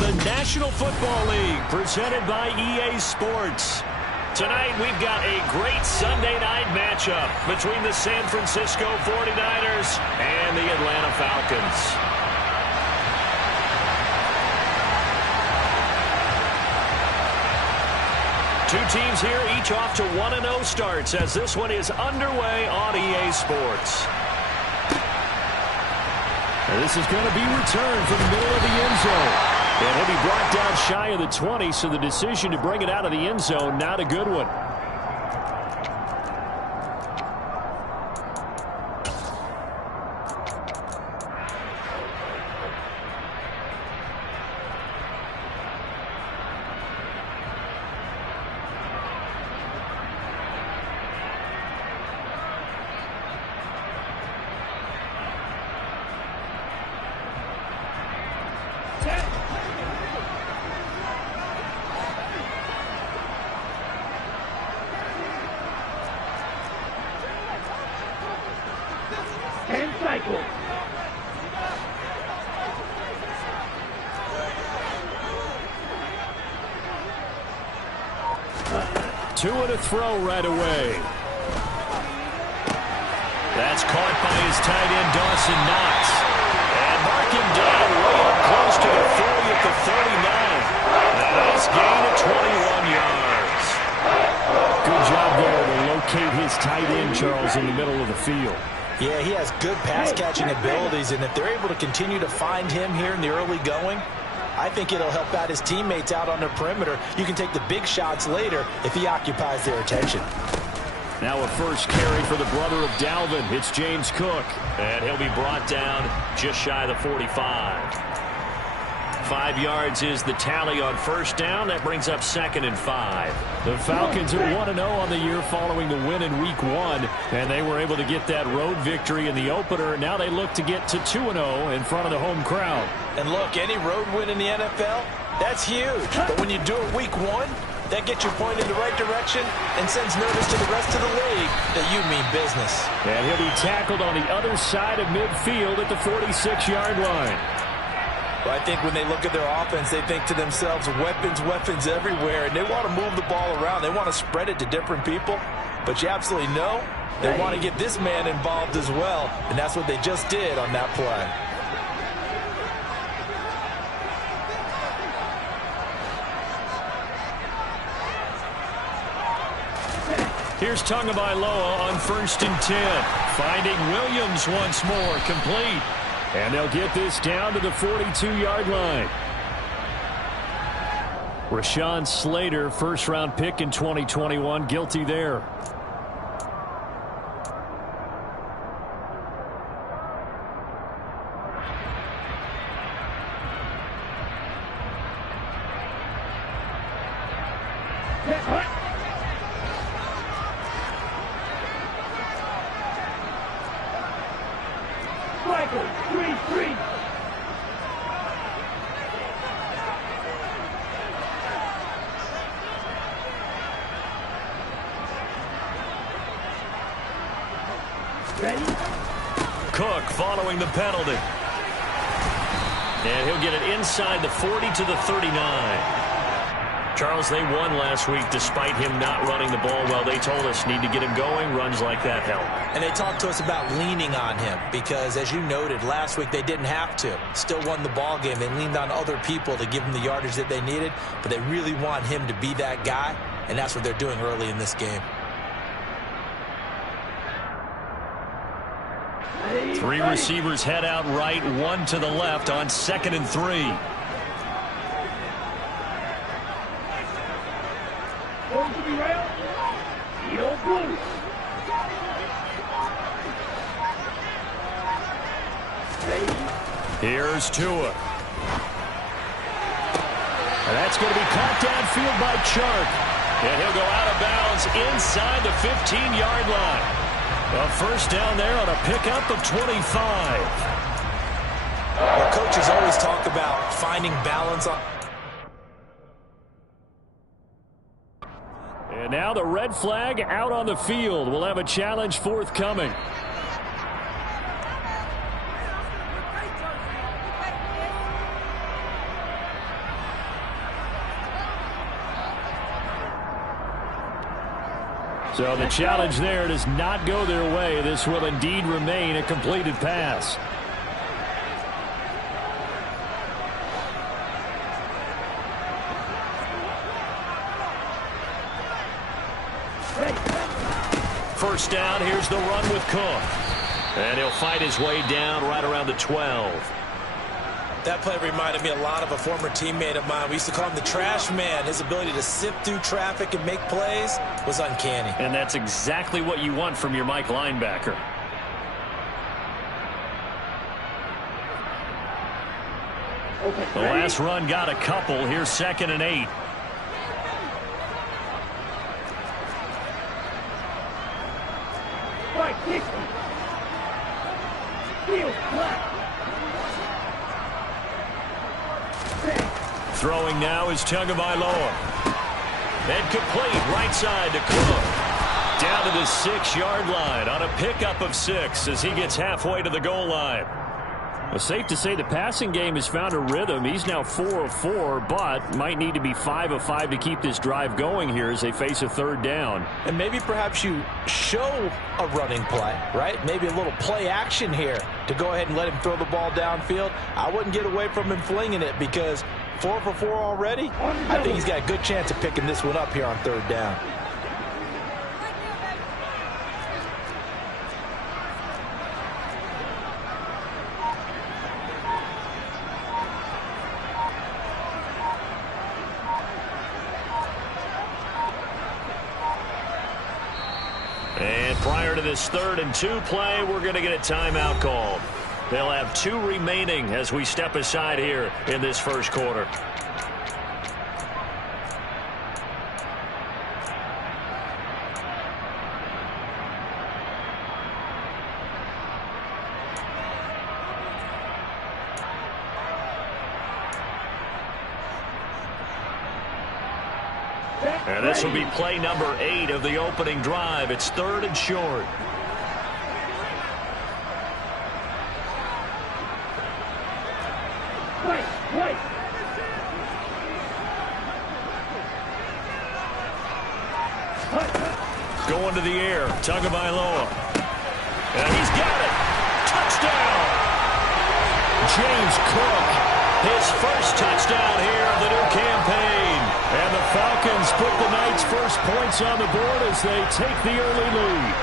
the National Football League, presented by EA Sports. Tonight, we've got a great Sunday night matchup between the San Francisco 49ers and the Atlanta Falcons. Two teams here, each off to 1-0 starts as this one is underway on EA Sports. And this is going to be returned from the middle of the end zone. And he'll be brought down shy of the 20, so the decision to bring it out of the end zone, not a good one. Two and a throw right away. That's caught by his tight end, Dawson Knox. And mark him down way up close to the 40 at the 39. A nice gain of 21 yards. Good job there to locate his tight end, Charles, in the middle of the field. Yeah, he has good pass-catching abilities, and if they're able to continue to find him here in the early going, I think it'll help out his teammates out on the perimeter. You can take the big shots later if he occupies their attention. Now a first carry for the brother of Dalvin. It's James Cook. And he'll be brought down just shy of the 45. 5 yards is the tally on first down. That brings up 2nd and 5. The Falcons are 1-0 on the year following the win in Week 1, and they were able to get that road victory in the opener. Now they look to get to 2-0 in front of the home crowd. And look, any road win in the NFL, that's huge. But when you do it Week 1, that gets you pointed in the right direction and sends notice to the rest of the league that you mean business. And he'll be tackled on the other side of midfield at the 46-yard line. Well, I think when they look at their offense, they think to themselves, weapons, weapons everywhere, and they want to move the ball around. They want to spread it to different people, but you absolutely know they want to get this man involved as well, and that's what they just did on that play. Here's Tagovailoa on 1st and 10. Finding Williams once more, complete. And they'll get this down to the 42-yard line. Rashawn Slater, first-round pick in 2021, guilty there. Cook following the penalty. And he'll get it inside the 40 to the 39. Charles, they won last week despite him not running the ball well. They told us need to get him going. Runs like that help. And they talked to us about leaning on him because, as you noted, last week they didn't have to. Still won the ball game. They leaned on other people to give them the yardage that they needed, but they really want him to be that guy, and that's what they're doing early in this game. 3 receivers head out right, 1 to the left on 2nd and 3. Here's Tua. And that's going to be caught downfield by Chark. And he'll go out of bounds inside the 15-yard line. A first down there on a pickup of 25. Well, coaches always talk about finding balance on. And now the red flag out on the field. We'll have a challenge forthcoming. So the challenge there does not go their way. This will indeed remain a completed pass. First down, here's the run with Cook. And he'll fight his way down right around the 12. That play reminded me a lot of a former teammate of mine. We used to call him the trash man. His ability to sift through traffic and make plays was uncanny. And that's exactly what you want from your Mike linebacker. The last run got a couple. Here's 2nd and 8. Throwing now is Tagovailoa. And complete right side to Cook. Down to the 6-yard line on a pickup of 6 as he gets halfway to the goal line. Well, safe to say the passing game has found a rhythm. He's now 4 of 4, but might need to be 5 of 5 to keep this drive going here as they face a 3rd down. And maybe perhaps you show a running play, right? Maybe a little play action here to go ahead and let him throw the ball downfield. I wouldn't get away from him flinging it because 4 for 4 already. I think he's got a good chance of picking this one up here on 3rd down. And prior to this 3rd and 2 play, we're going to get a timeout called. They'll have 2 remaining as we step aside here in this first quarter. And this will be play number 8 of the opening drive. It's 3rd and short. Going to the air, Tagovailoa. And he's got it. Touchdown. James Cook, his first touchdown here of the new campaign. And the Falcons put the night's first points on the board as they take the early lead.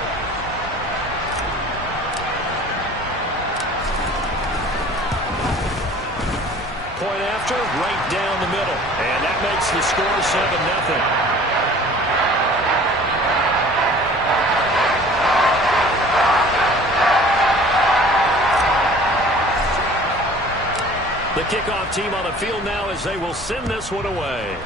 Point after, right down the middle. And that makes the score 7-0. The kickoff team on the field now as they will send this one away.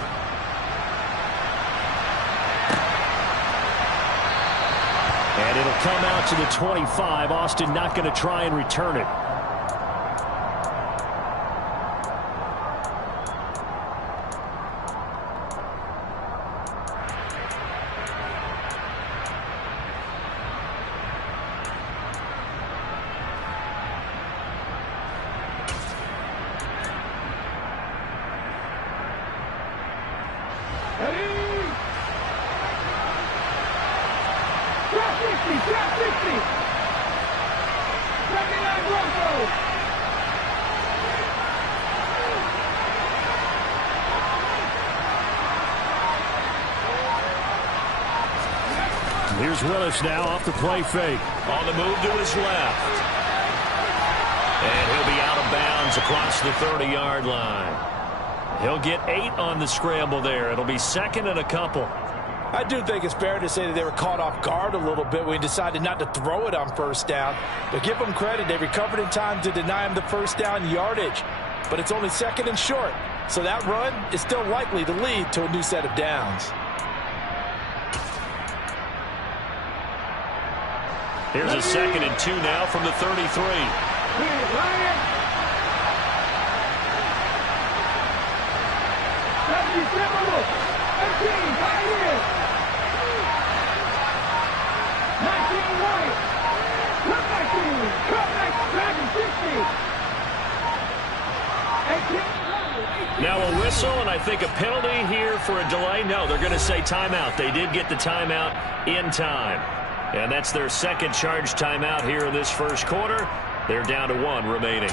And it'll come out to the 25. Austin not going to try and return it. Here's Willis now off the play fake. On the move to his left. And he'll be out of bounds across the 30-yard line. He'll get 8 on the scramble there. It'll be 2nd and a couple. I do think it's fair to say that they were caught off guard a little bit when he decided not to throw it on 1st down. But give them credit. They recovered in time to deny him the 1st down yardage. But it's only 2nd and short. So that run is still likely to lead to a new set of downs. Here's a 2nd and 2 now from the 33. Now a whistle, and I think a penalty here for a delay. No, they're going to say timeout. They did get the timeout in time. And that's their second charge timeout here in this first quarter. They're down to 1 remaining.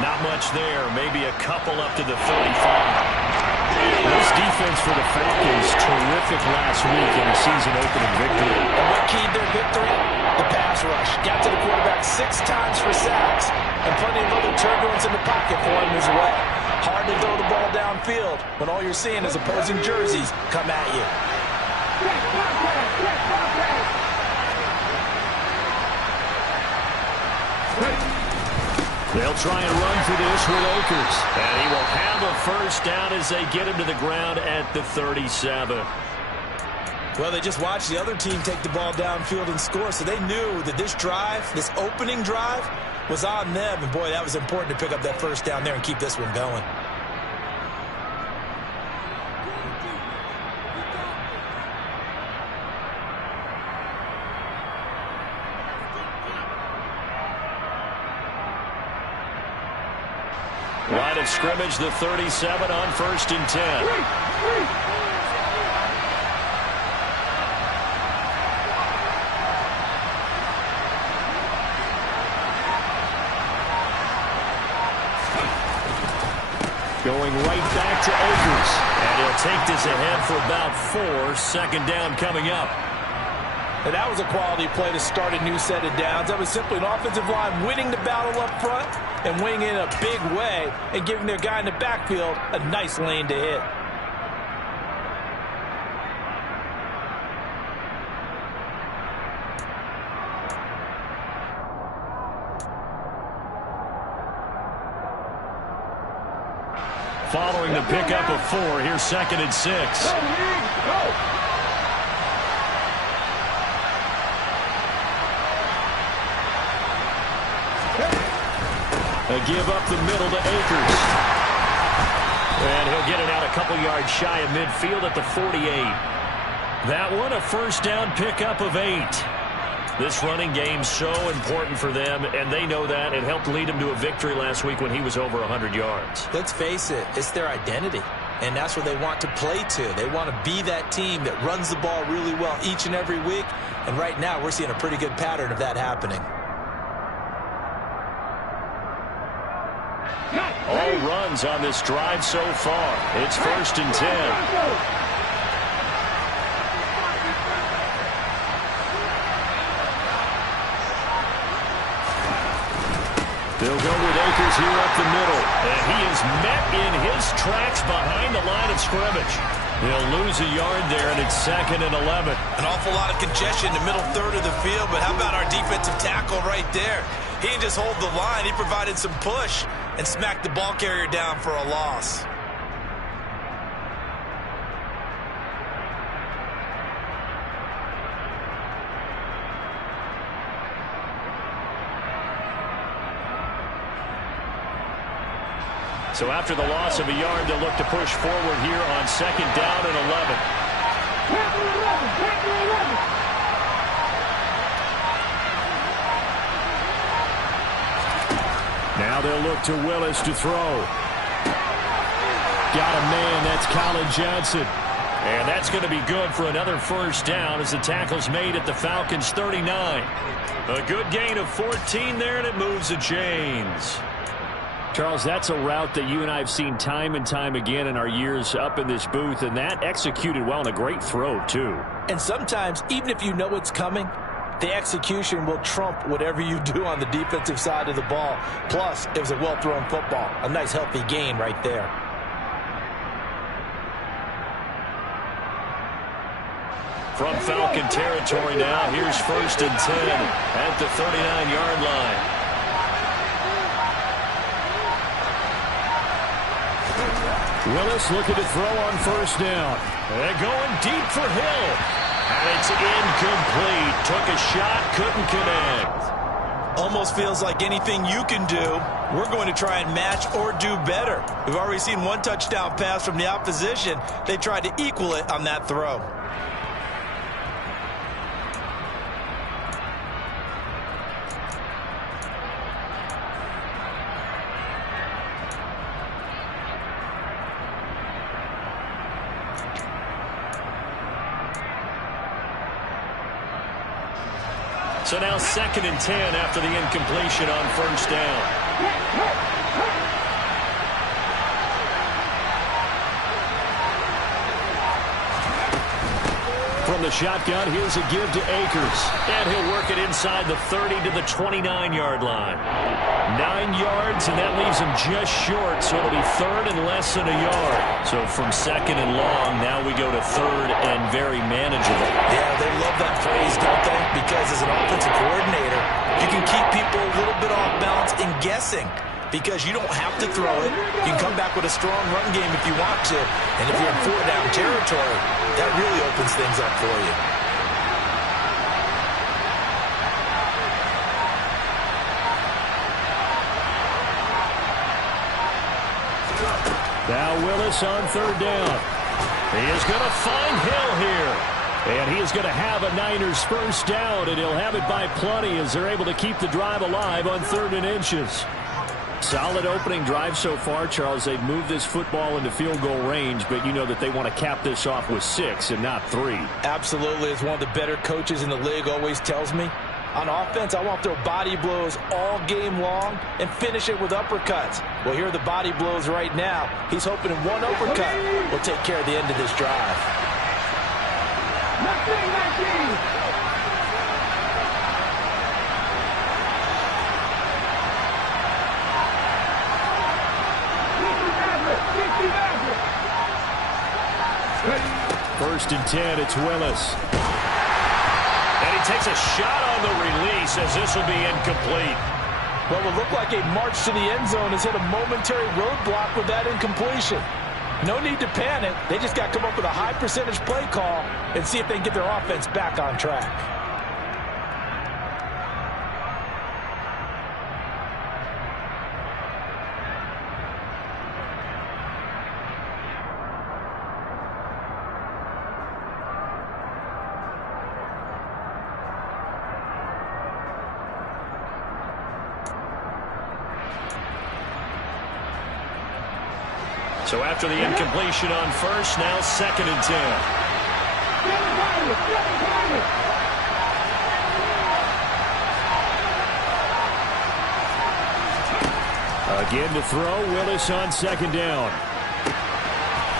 Not much there, maybe a couple up to the 35. This defense for the Falcons, terrific last week in a season-opening victory. And what keyed their victory? The pass rush. Got to the quarterback 6 times for sacks, and plenty of other turbulence in the pocket for him as well. Hard to throw the ball downfield when all you're seeing is opposing jerseys come at you. They'll try and run for this with Akers. And he will have a first down as they get him to the ground at the 37. Well, they just watched the other team take the ball downfield and score, so they knew that this drive, this opening drive, was on them. And, boy, that was important to pick up that first down there and keep this one going. Line of scrimmage, the 37 on 1st and 10. Going right back to Akers. And he'll take this ahead for about 4. Second down coming up. And that was a quality play to start a new set of downs. That was simply an offensive line winning the battle up front and winning in a big way and giving their guy in the backfield a nice lane to hit. Following the pickup of 4, here's 2nd and 6. A give up the middle to Akers. And he'll get it out a couple yards shy of midfield at the 48. That one, a first down pickup of 8. This running game's so important for them, and they know that. It helped lead them to a victory last week when he was over 100 yards. Let's face it, it's their identity, and that's what they want to play to. They want to be that team that runs the ball really well each and every week, and right now we're seeing a pretty good pattern of that happening. All runs on this drive so far. It's 1st and 10. They'll go with Akers here up the middle. And he is met in his tracks behind the line of scrimmage. They'll lose a yard there, and it's 2nd and 11. An awful lot of congestion in the middle third of the field, but how about our defensive tackle right there? He didn't just hold the line. He provided some push and smacked the ball carrier down for a loss. So after the loss of a yard, they'll look to push forward here on 2nd down and 11. Now they'll look to Willis to throw. Got a man, that's Colin Johnson. And that's going to be good for another first down as the tackle's made at the Falcons' 39. A good gain of 14 there, and it moves the chains. Charles, that's a route that you and I have seen time and time again in our years up in this booth, and that executed well and a great throw, too. And sometimes, even if you know it's coming, the execution will trump whatever you do on the defensive side of the ball. Plus, it was a well-thrown football. A nice, healthy gain right there. From Falcon territory now, here's 1st and 10 at the 39-yard line. Willis looking to throw on first down. And going deep for Hill. And it's incomplete. Took a shot, couldn't connect. Almost feels like anything you can do, we're going to try and match or do better. We've already seen one touchdown pass from the opposition. They tried to equal it on that throw. So now 2nd and 10 after the incompletion on first down. From the shotgun, here's a give to Akers. And he'll work it inside the 30 to the 29-yard line. 9 yards, and that leaves him just short, so it'll be 3rd and less than a yard. So from 2nd and long, now we go to 3rd and very manageable. Yeah, they love that phrase, don't they? Because as an offensive coordinator, you can keep people a little bit off balance and guessing. Because you don't have to throw it. You can come back with a strong run game if you want to. And if you're in 4-down territory, that really opens things up for you. Now Willis on 3rd down. He is going to find Hill here. And he is going to have a Niners first down, and he'll have it by plenty as they're able to keep the drive alive on 3rd and inches. Solid opening drive so far, Charles. They've moved this football into field goal range, but you know that they want to cap this off with 6 and not 3. Absolutely. As one of the better coaches in the league always tells me, on offense, I want to throw body blows all game long and finish it with uppercuts. Well, here are the body blows right now. He's hoping one uppercut will take care of the end of this drive. 19. First and 10, it's Willis. And he takes a shot on the release as this will be incomplete. Well, it looked like a march to the end zone has hit a momentary roadblock with that incompletion. No need to panic. They just got to come up with a high percentage play call and see if they can get their offense back on track. So after the incompletion on first, now 2nd and 10. Again to throw, Willis on 2nd down.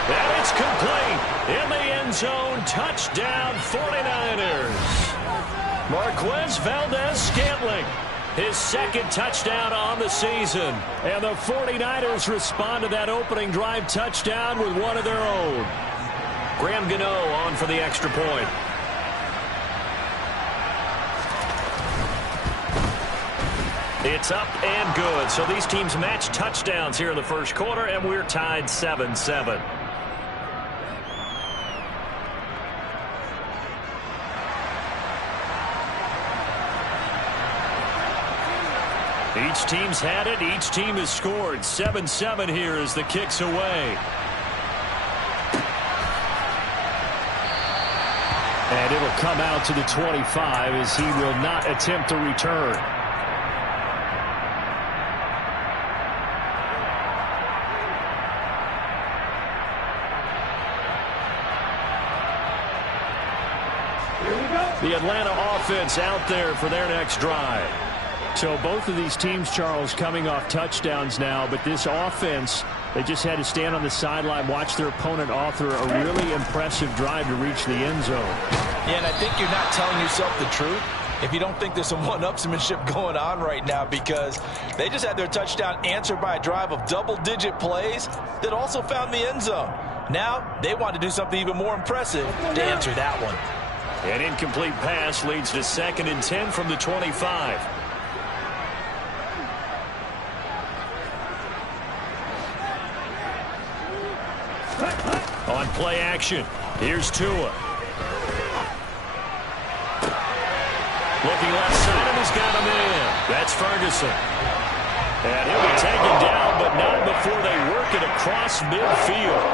And it's complete. In the end zone, touchdown 49ers. Marquez Valdez-Scantling. His 2nd touchdown on the season. And the 49ers respond to that opening drive touchdown with one of their own. Graham Gano on for the extra point. It's up and good. So these teams match touchdowns here in the first quarter, and we're tied 7-7. Each team's had it. Each team has scored. 7-7 here as the kick's away. And it'll come out to the 25 as he will not attempt to return. The Atlanta offense out there for their next drive. So both of these teams, Charles, coming off touchdowns now, but this offense, they just had to stand on the sideline, watch their opponent author a really impressive drive to reach the end zone. Yeah, and I think you're not telling yourself the truth if you don't think there's some one-upsmanship going on right now, because they just had their touchdown answered by a drive of double-digit plays that also found the end zone. Now they want to do something even more impressive to answer that one. An incomplete pass leads to 2nd and 10 from the 25. play action. Here's Tua. Looking left side, and he's got him in. That's Ferguson. And he'll be taken down, but not before they work it across midfield.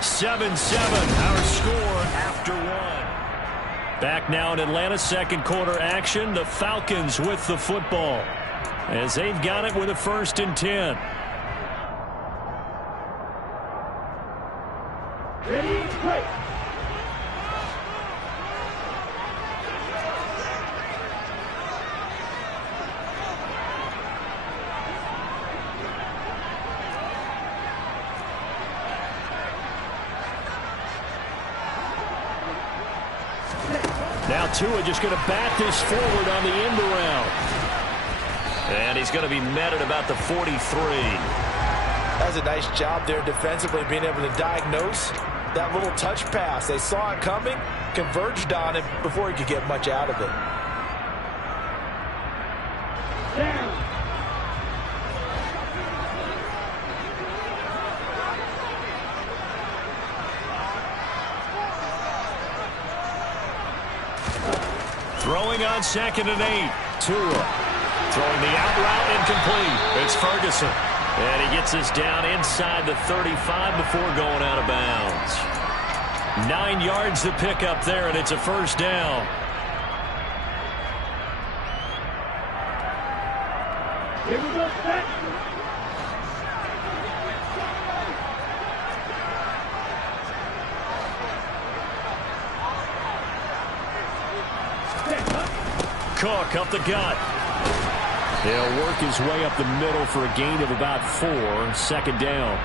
7-7, our score after one. Back now in Atlanta, second quarter action. The Falcons with the football as they've got it with a 1st and 10. Ready, play. Now Tua just going to bat this forward on the end around. And he's going to be met at about the 43. That's a nice job there defensively, being able to diagnose that little touch pass. They saw it coming, converged on it before he could get much out of it. Down. Throwing on 2nd and 8. Tua throwing the out route incomplete. It's Ferguson. And he gets us down inside the 35 before going out of bounds. 9 yards to pick up there, and it's a 1st down. Here we go, set. Cook up the gut. He'll work his way up the middle for a gain of about 4. 2nd down.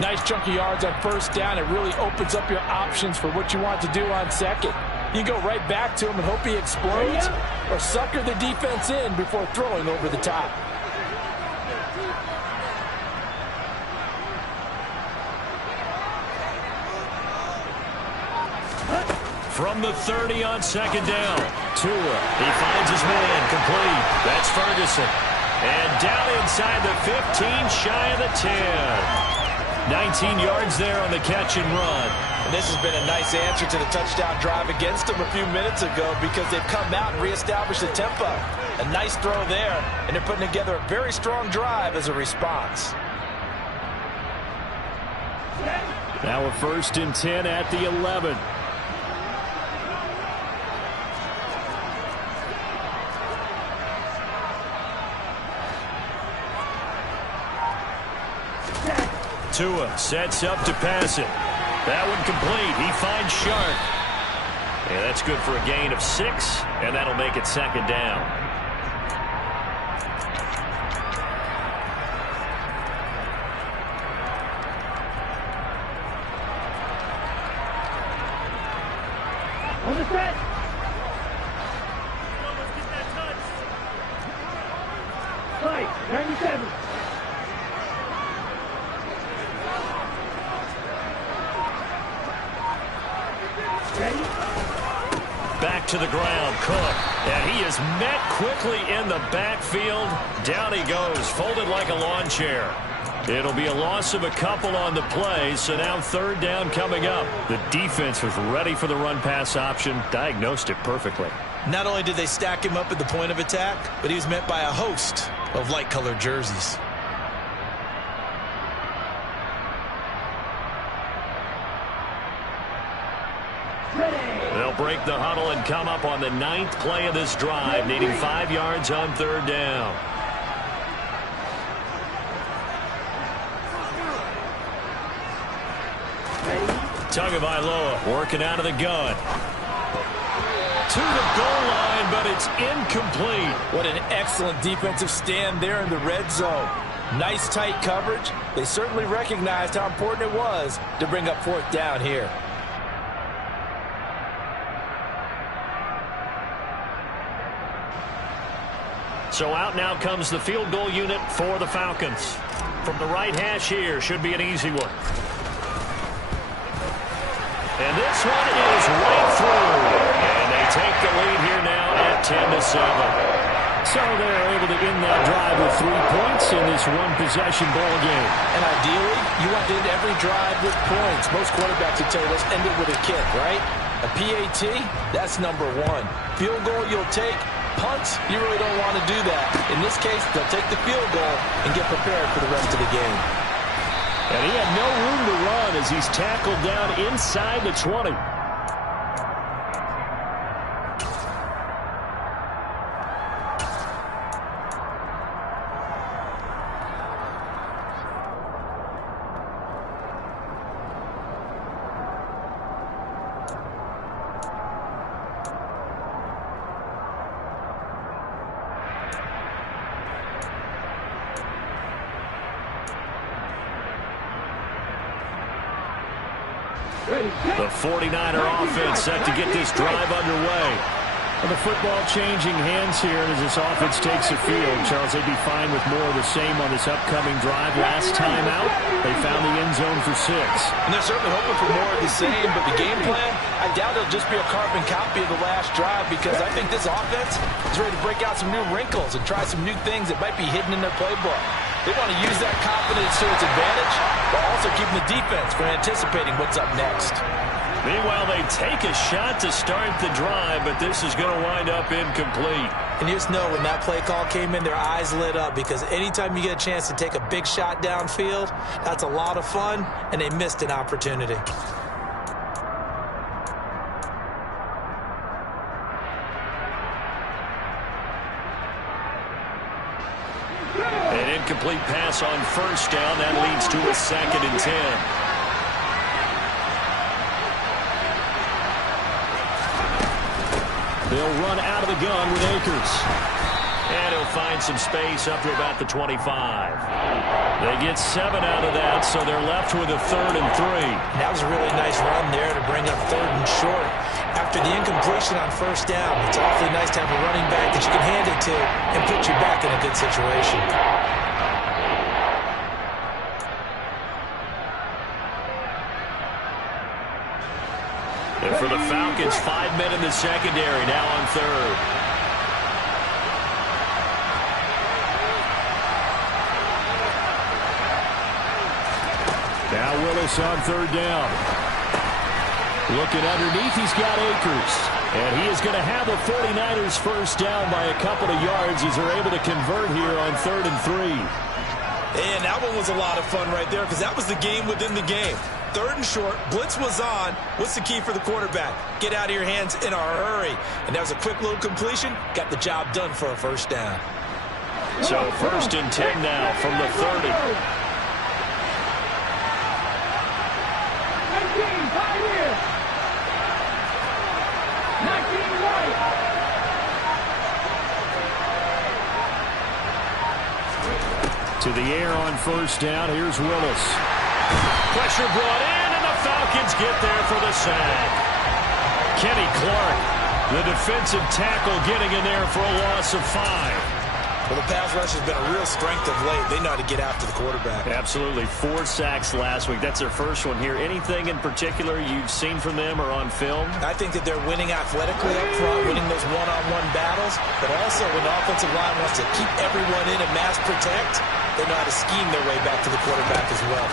Nice chunk of yards on 1st down. It really opens up your options for what you want to do on 2nd. You go right back to him and hope he explodes, or sucker the defense in before throwing over the top. From the 30 on 2nd down. Tua, he finds his man, complete. That's Ferguson. And down inside the 15, shy of the 10. 19 yards there on the catch and run. And this has been a nice answer to the touchdown drive against them a few minutes ago, because they've come out and reestablished the tempo. A nice throw there, and they're putting together a very strong drive as a response. Now a 1st and 10 at the 11. Tua sets up to pass it. That one complete. He finds Sharp. Yeah, that's good for a gain of 6, and that'll make it 2nd down. On the set. Fight, 97. Back to the ground, Cook. And he is met quickly in the backfield. Down he goes, folded like a lawn chair. It'll be a loss of a couple on the play, so now 3rd down coming up. The defense was ready for the run-pass option, diagnosed it perfectly. Not only did they stack him up at the point of attack, but he was met by a host of light-colored jerseys. They'll break the huddle and come up on the 9th play of this drive, needing 5 yards on 3rd down. Tagovailoa working out of the gun. To the goal line, but it's incomplete. What an excellent defensive stand there in the red zone. Nice tight coverage. They certainly recognized how important it was to bring up 4th down here. So out now comes the field goal unit for the Falcons. From the right hash here, should be an easy one. And this one is right through. And they take the lead here now at 10-7. So they're able to end that drive with 3 points in this one-possession ball game. And ideally, you want to end every drive with points. Most quarterbacks would tell you, let's end it with a kick, right? A PAT, that's number 1. Field goal you'll take. Punts, you really don't want to do that. In this case, they'll take the field goal and get prepared for the rest of the game. And he had no room to run as he's tackled down inside the 20. The 49er offense set to get this drive underway. And the football changing hands here as this offense takes the field. Charles, they'd be fine with more of the same on this upcoming drive. Last time out, they found the end zone for 6. And they're certainly hoping for more of the same, but the game plan, I doubt it'll just be a carbon copy of the last drive, because I think this offense is ready to break out some new wrinkles and try some new things that might be hidden in their playbook. They want to use that confidence to its advantage, while also keeping the defense from anticipating what's up next. Meanwhile, they take a shot to start the drive, but this is going to wind up incomplete. And you just know when that play call came in, their eyes lit up, because anytime you get a chance to take a big shot downfield, that's a lot of fun, and they missed an opportunity. An incomplete pass on first down. That leads to a 2nd and 10. They'll run out of the gun with Akers. And he'll find some space up to about the 25. They get 7 out of that, so they're left with a 3rd and 3. That was a really nice run there to bring up 3rd and short. After the incompletion on first down, it's awfully nice to have a running back that you can hand it to and put you back in a good situation. And for the Falcons, 5 men in the secondary, now on 3rd. Now Willis on 3rd down. Looking underneath, he's got Akers. And he is going to have the 49ers first down by a couple of yards as they're able to convert here on 3rd and 3. And that one was a lot of fun right there, because that was the game within the game. 3rd and short, blitz was on. What's the key for the quarterback? Get out of your hands in a hurry. And that was a quick little completion. Got the job done for a first down. So 1st and 10 now from the 30. 19 right. To the air on first down. Here's Willis. Pressure brought in, and the Falcons get there for the sack. Kenny Clark, the defensive tackle, getting in there for a loss of 5. Well, the pass rush has been a real strength of late. They know how to get after the quarterback. Absolutely. 4 sacks last week. That's their first one here. Anything in particular you've seen from them or on film? I think that they're winning athletically up front, winning those one-on-one battles, but also when the offensive line wants to keep everyone in and mass protect, they know how to scheme their way back to the quarterback as well.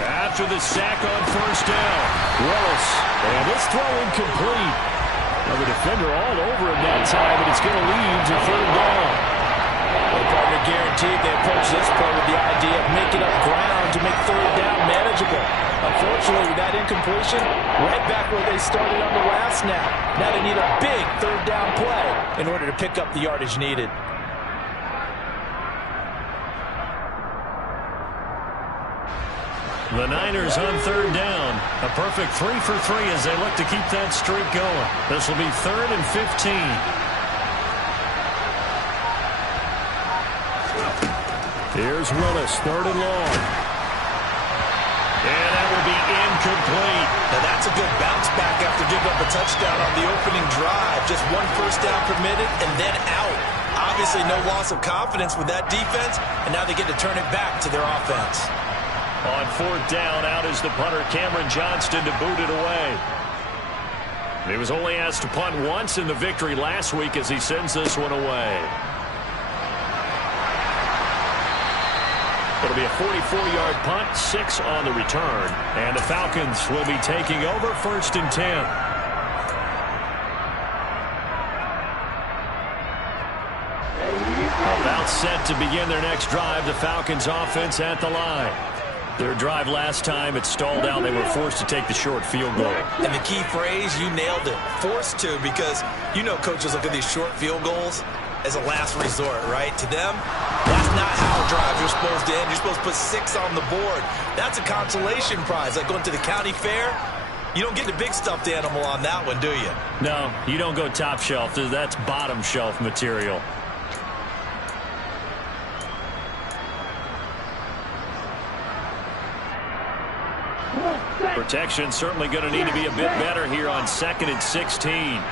After the sack on first down, Willis, and this throw incomplete. Well, the defender all over him that time, and it's going to lead to 3rd down. Well, partner, guaranteed they approach this play with the idea of making up ground to make 3rd down manageable. Unfortunately, with that incompletion, right back where they started on the last snap. Now they need a big 3rd down play in order to pick up the yardage needed. The Niners on 3rd down. A perfect 3 for 3 as they look to keep that streak going. This will be 3rd and 15. Here's Willis, 3rd and long. And that will be incomplete. Now that's a good bounce back after giving up a touchdown on the opening drive. Just 1 first down permitted and then out. Obviously no loss of confidence with that defense, and now they get to turn it back to their offense. On 4th down, out is the punter, Cameron Johnston, to boot it away. He was only asked to punt once in the victory last week as he sends this one away. It'll be a 44-yard punt, 6 on the return. And the Falcons will be taking over 1st and 10. About set to begin their next drive. The Falcons offense at the line. Their drive last time, it stalled out. They were forced to take the short field goal. And the key phrase, you nailed it, forced to, because you know coaches look at these short field goals as a last resort, right? To them, that's not how drives are supposed to end. You're supposed to put 6 on the board. That's a consolation prize. Like going to the county fair, you don't get the big stuffed animal on that one, do you? No, you don't go top shelf. That's bottom shelf material. Protection certainly going to need to be a bit better here on 2nd and 16.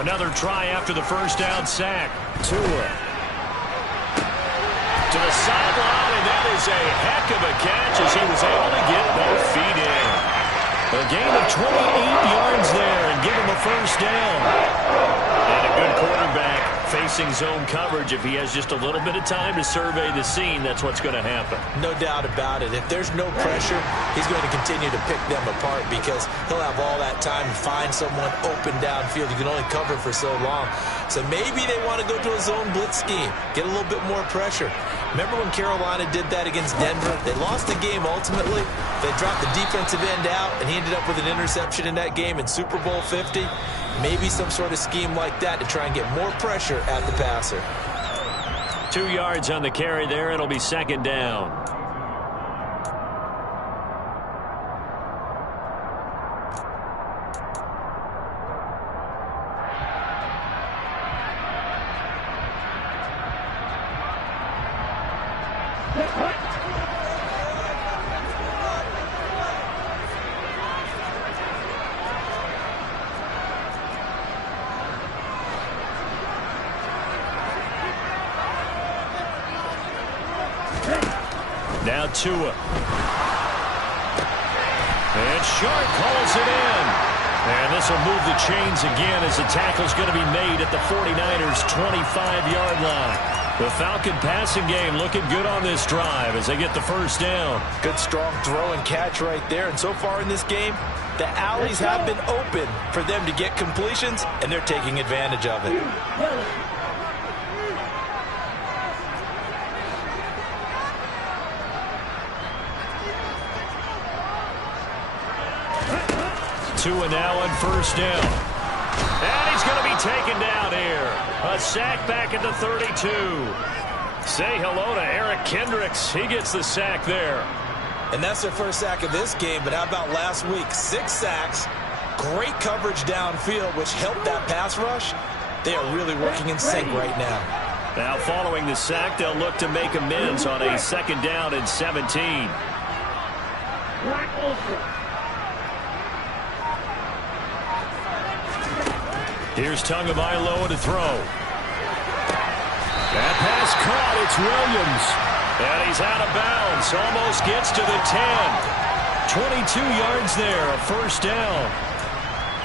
Another try after the first down sack. Tua to the sideline, and that is a heck of a catch as he was able to get both feet in. A gain of 28 yards there and give him a first down. And a good quarterback facing zone coverage. If he has just a little bit of time to survey the scene, that's what's going to happen. No doubt about it. If there's no pressure, he's going to continue to pick them apart because he'll have all that time to find someone open downfield. You can only cover for so long. So maybe they want to go to a zone blitz scheme, get a little bit more pressure. Remember when Carolina did that against Denver? They lost the game ultimately. They dropped the defensive end out, and he ended up with an interception in that game in Super Bowl 50. Maybe some sort of scheme like that to try and get more pressure at the passer. 2 yards on the carry there. It'll be 2nd down. Now Tua. And Sharp calls it in. And this will move the chains again as the tackle's going to be made at the 49ers' 25-yard line. The Falcon passing game looking good on this drive as they get the first down. Good strong throw and catch right there. And so far in this game, the alleys have been open for them to get completions, and they're taking advantage of it. Tua now on first down. And he's going to be taken down here. A sack back at the 32. Say hello to Eric Kendricks. He gets the sack there. And that's their first sack of this game, but how about last week? 6 sacks, great coverage downfield, which helped that pass rush. They are really working in sync right now. Now following the sack, they'll look to make amends on a 2nd down and 17. Here's Tagovailoa to throw. That pass caught. It's Williams. And he's out of bounds. Almost gets to the 10. 22 yards there. A first down.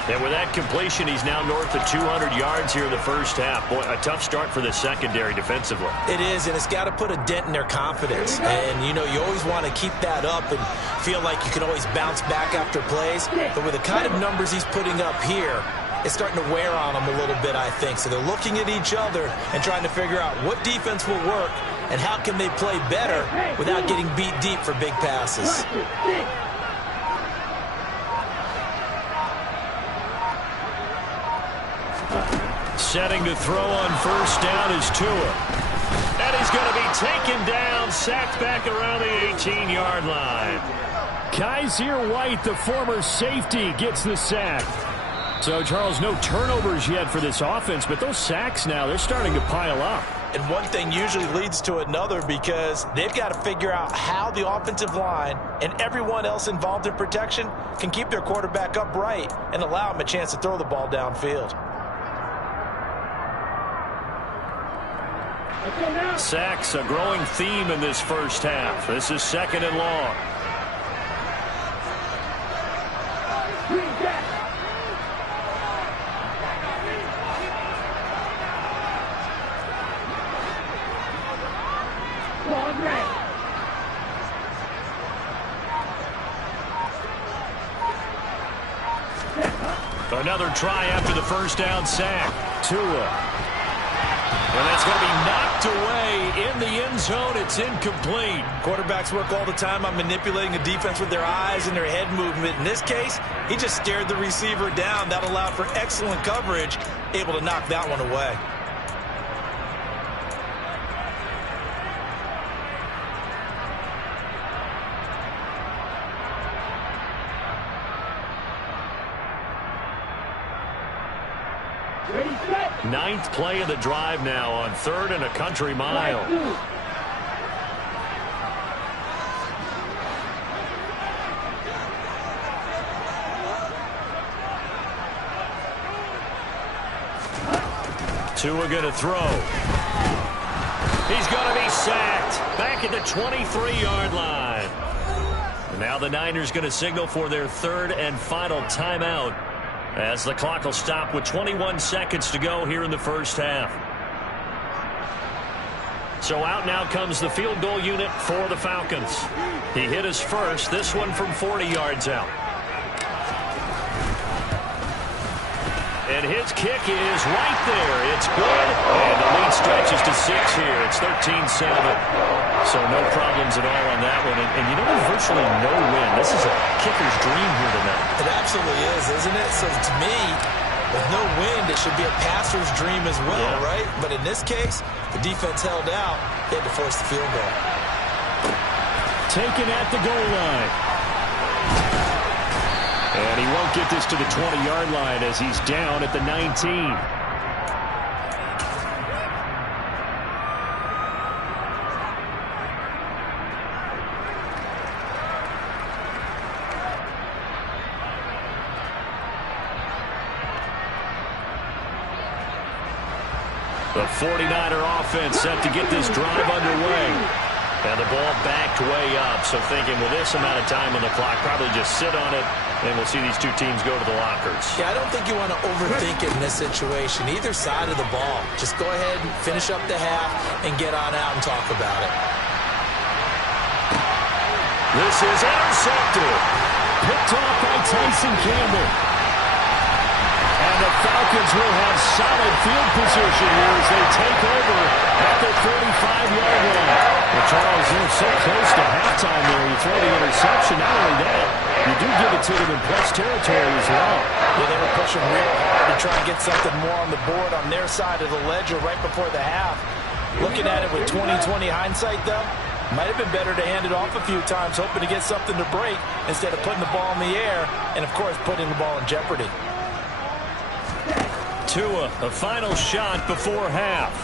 And with that completion, he's now north of 200 yards here in the first half. Boy, a tough start for the secondary defensively. It is, and it's got to put a dent in their confidence. And, you know, you always want to keep that up and feel like you can always bounce back after plays. But with the kind of numbers he's putting up here, it's starting to wear on them a little bit, I think. So they're looking at each other and trying to figure out what defense will work and how can they play better without getting beat deep for big passes. Setting to throw on first down is Tua. And he's going to be taken down, sacked back around the 18-yard line. Kaiser White, the former safety, gets the sack. So, Charles, no turnovers yet for this offense, but those sacks now, they're starting to pile up. And one thing usually leads to another because they've got to figure out how the offensive line and everyone else involved in protection can keep their quarterback upright and allow him a chance to throw the ball downfield. Sacks, a growing theme in this first half. This is 2nd and long. Another try after the first down sack. Tua. And that's going to be knocked away in the end zone. It's incomplete. Quarterbacks work all the time on manipulating a defense with their eyes and their head movement. In this case, he just stared the receiver down. That allowed for excellent coverage, able to knock that one away. Ninth play of the drive now on 3rd and a country mile. Tua going to throw. He's going to be sacked. Back at the 23-yard line. And now the Niners going to signal for their 3rd and final timeout, as the clock will stop with 21 seconds to go here in the first half. So out now comes the field goal unit for the Falcons. He hit his first, this one from 40 yards out. And his kick is right there. It's good. And the lead stretches to 6 here. It's 13-7. So no problems at all on that one. And you know, there's virtually no win. This is a kicker's dream here tonight. It absolutely is, isn't it? So to me, with no wind, it should be a passer's dream as well, right? But in this case, the defense held out. They had to force the field goal. Taken at the goal line. And he won't get this to the 20-yard line as he's down at the 19. The 49er offense set to get this drive underway. And the ball backed way up. So thinking, with this amount of time on the clock, probably just sit on it, and we'll see these two teams go to the lockers. Yeah, I don't think you want to overthink it in this situation. Either side of the ball. Just go ahead and finish up the half and get on out and talk about it. This is intercepted. Picked off by Tyson Campbell. And the Falcons will have solid field position here as they take over at the 35-yard line. Well, Charles, they're so close to halftime there. You throw the interception. Not only that, you do give it to them in plus territory as well. Yeah, they were pushing real hard to try and get something more on the board on their side of the ledger right before the half. Looking at it with 20/20 hindsight, though, might have been better to hand it off a few times, hoping to get something to break instead of putting the ball in the air and, of course, putting the ball in jeopardy. Tua, a final shot before half.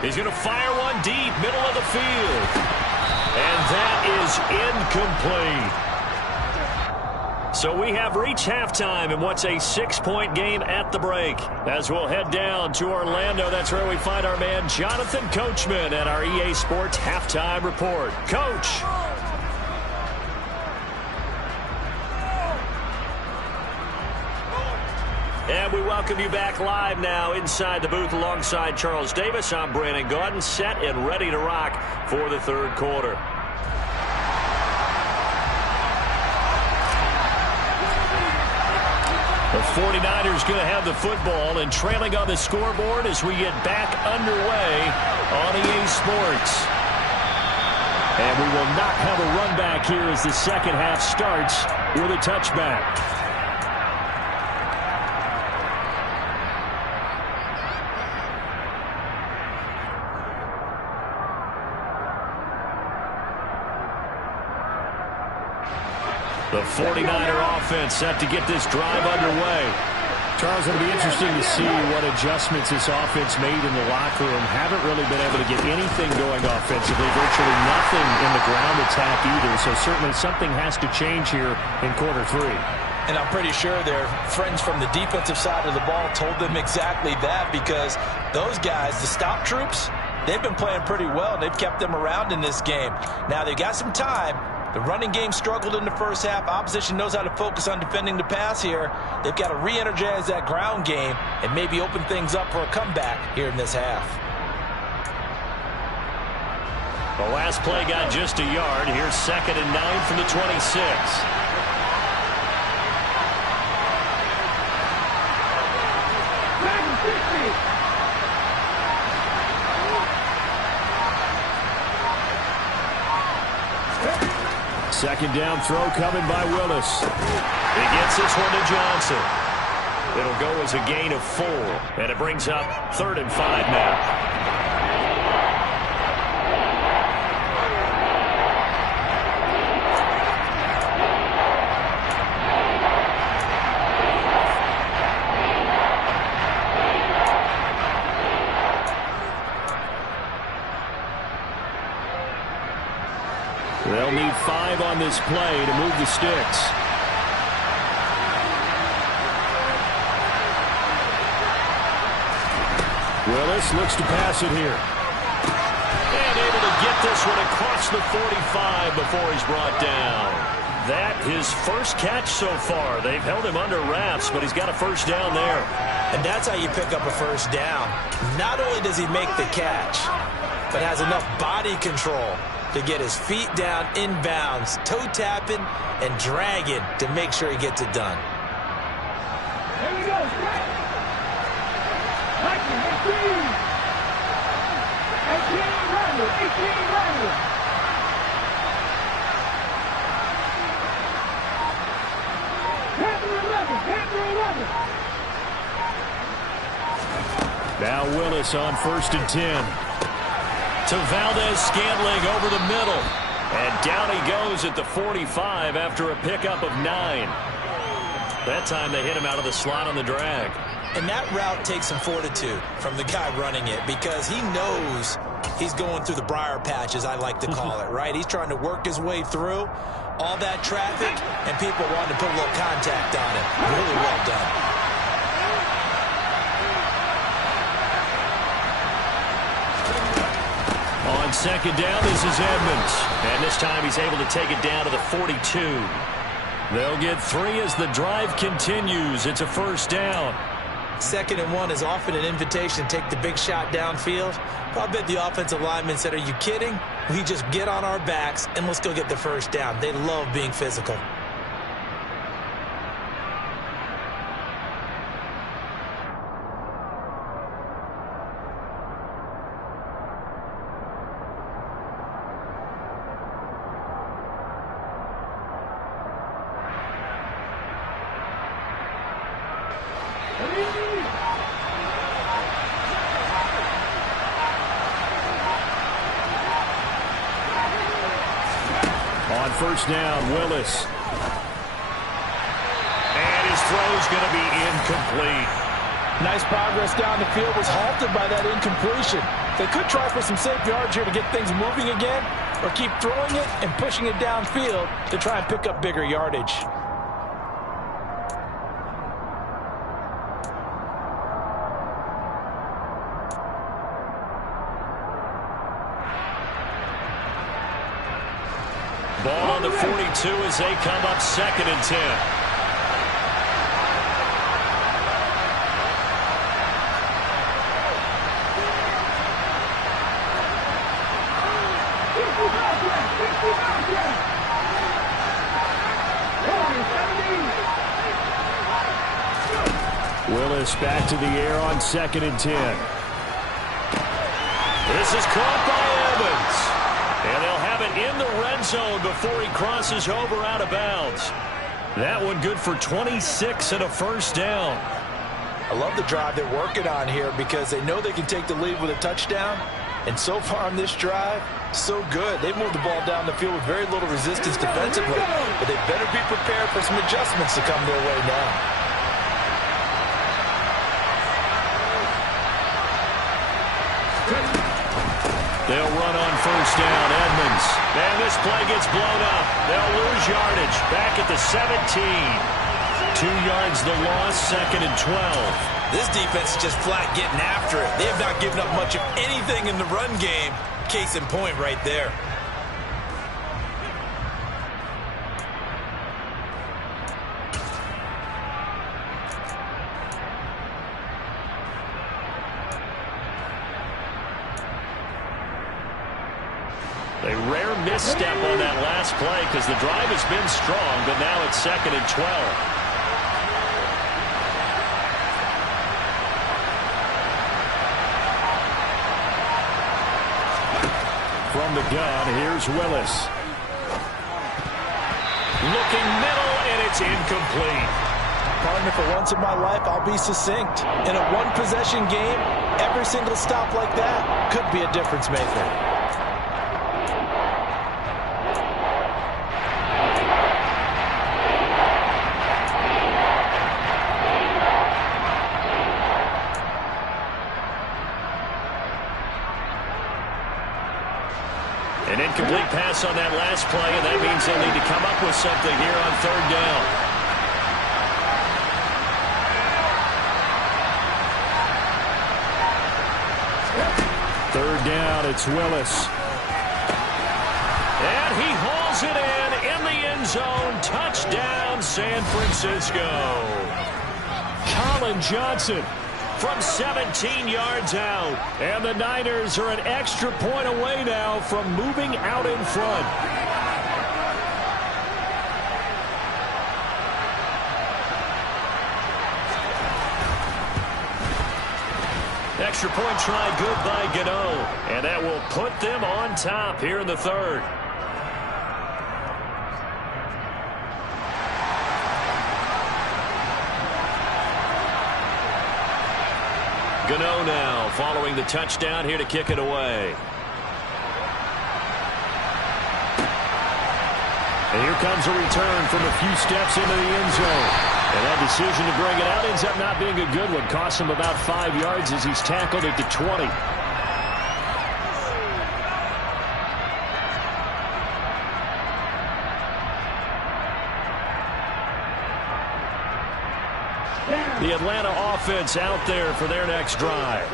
He's going to fire one deep, middle of the field. And that is incomplete. So we have reached halftime in what's a 6-point game at the break. As we'll head down to Orlando, that's where we find our man Jonathan Coachman at our EA Sports Halftime Report. Coach. And we welcome you back live now inside the booth alongside Charles Davis. I'm Brandon Gaudin, set and ready to rock for the third quarter. The 49ers going to have the football and trailing on the scoreboard as we get back underway on EA Sports. And we will not have a run back here as the second half starts with a touchback. The 49er offense set to get this drive underway. Charles, it'll be interesting to see what adjustments this offense made in the locker room. Haven't really been able to get anything going offensively. Virtually nothing in the ground attack either. So certainly something has to change here in quarter 3. And I'm pretty sure their friends from the defensive side of the ball told them exactly that, because those guys, the stop troops, they've been playing pretty well. They've kept them around in this game. Now, they got some time. The running game struggled in the first half. Opposition knows how to focus on defending the pass here. They've got to re-energize that ground game and maybe open things up for a comeback here in this half. The last play got just a yard. Here's 2nd and 9 from the 26. Second down throw coming by Willis. He gets this one to Johnson. It'll go as a gain of 4, and it brings up 3rd and 5 now. They'll need 5 on this play to move the sticks. Willis looks to pass it here. And able to get this one across the 45 before he's brought down. That his first catch so far. They've held him under wraps, but he's got a first down there. And that's how you pick up a first down. Not only does he make the catch, but has enough body control to get his feet down inbounds, toe tapping and dragging to make sure he gets it done. Here we go. 18 runner. Now Willis on 1st and 10. To Valdez-Scantling over the middle. And down he goes at the 45 after a pickup of 9. That time they hit him out of the slot on the drag. And that route takes some fortitude from the guy running it, because he knows he's going through the briar patch, as I like to call it, right? He's trying to work his way through all that traffic, and people wanting to put a little contact on him. Really well done. On 2nd down, this is Edmonds. And this time he's able to take it down to the 42. They'll get 3 as the drive continues. It's a first down. 2nd and 1 is often an invitation to take the big shot downfield. I bet the offensive lineman said, "Are you kidding? We just get on our backs and let's go get the first down." They love being physical. On 1st down, Willis. And his throw's going to be incomplete. Nice progress down the field, was halted by that incompletion. They could try for some safe yards here to get things moving again, or keep throwing it and pushing it downfield to try and pick up bigger yardage. Ball on the 42 as they come up 2nd and 10. Willis back to the air on 2nd and 10. This is caught by Evans. And they'll have it in the red zone before he crosses over out of bounds. That one good for 26 and a first down. I love the drive they're working on here, because they know they can take the lead with a touchdown. And so far on this drive, so good. They moved the ball down the field with very little resistance defensively. But they better be prepared for some adjustments to come their way now. They'll run on 1st down. Edmonds. And this play gets blown up. They'll lose yardage. Back at the 17. 2 yards the loss, 2nd and 12. This defense is just flat getting after it. They have not given up much of anything in the run game. Case in point right there. A rare misstep on that last play because the drive has been strong, but now it's 2nd and 12. From the gun, here's Willis. Looking middle, and it's incomplete. Partner, for once in my life, I'll be succinct. In a one-possession game, every single stop like that could be a difference maker. An incomplete pass on that last play, and that means they'll need to come up with something here on 3rd down. Third down, it's Willis. And he hauls it in the end zone. Touchdown, San Francisco. Colin Johnson from 17 yards out. And the Niners are an extra point away now from moving out in front. Extra point try good by Gano. And that will put them on top here in the 3rd. Gano now following the touchdown here to kick it away. And here comes a return from a few steps into the end zone. And that decision to bring it out ends up not being a good one. Costs him about 5 yards as he's tackled at the 20. The Atlanta offense out there for their next drive.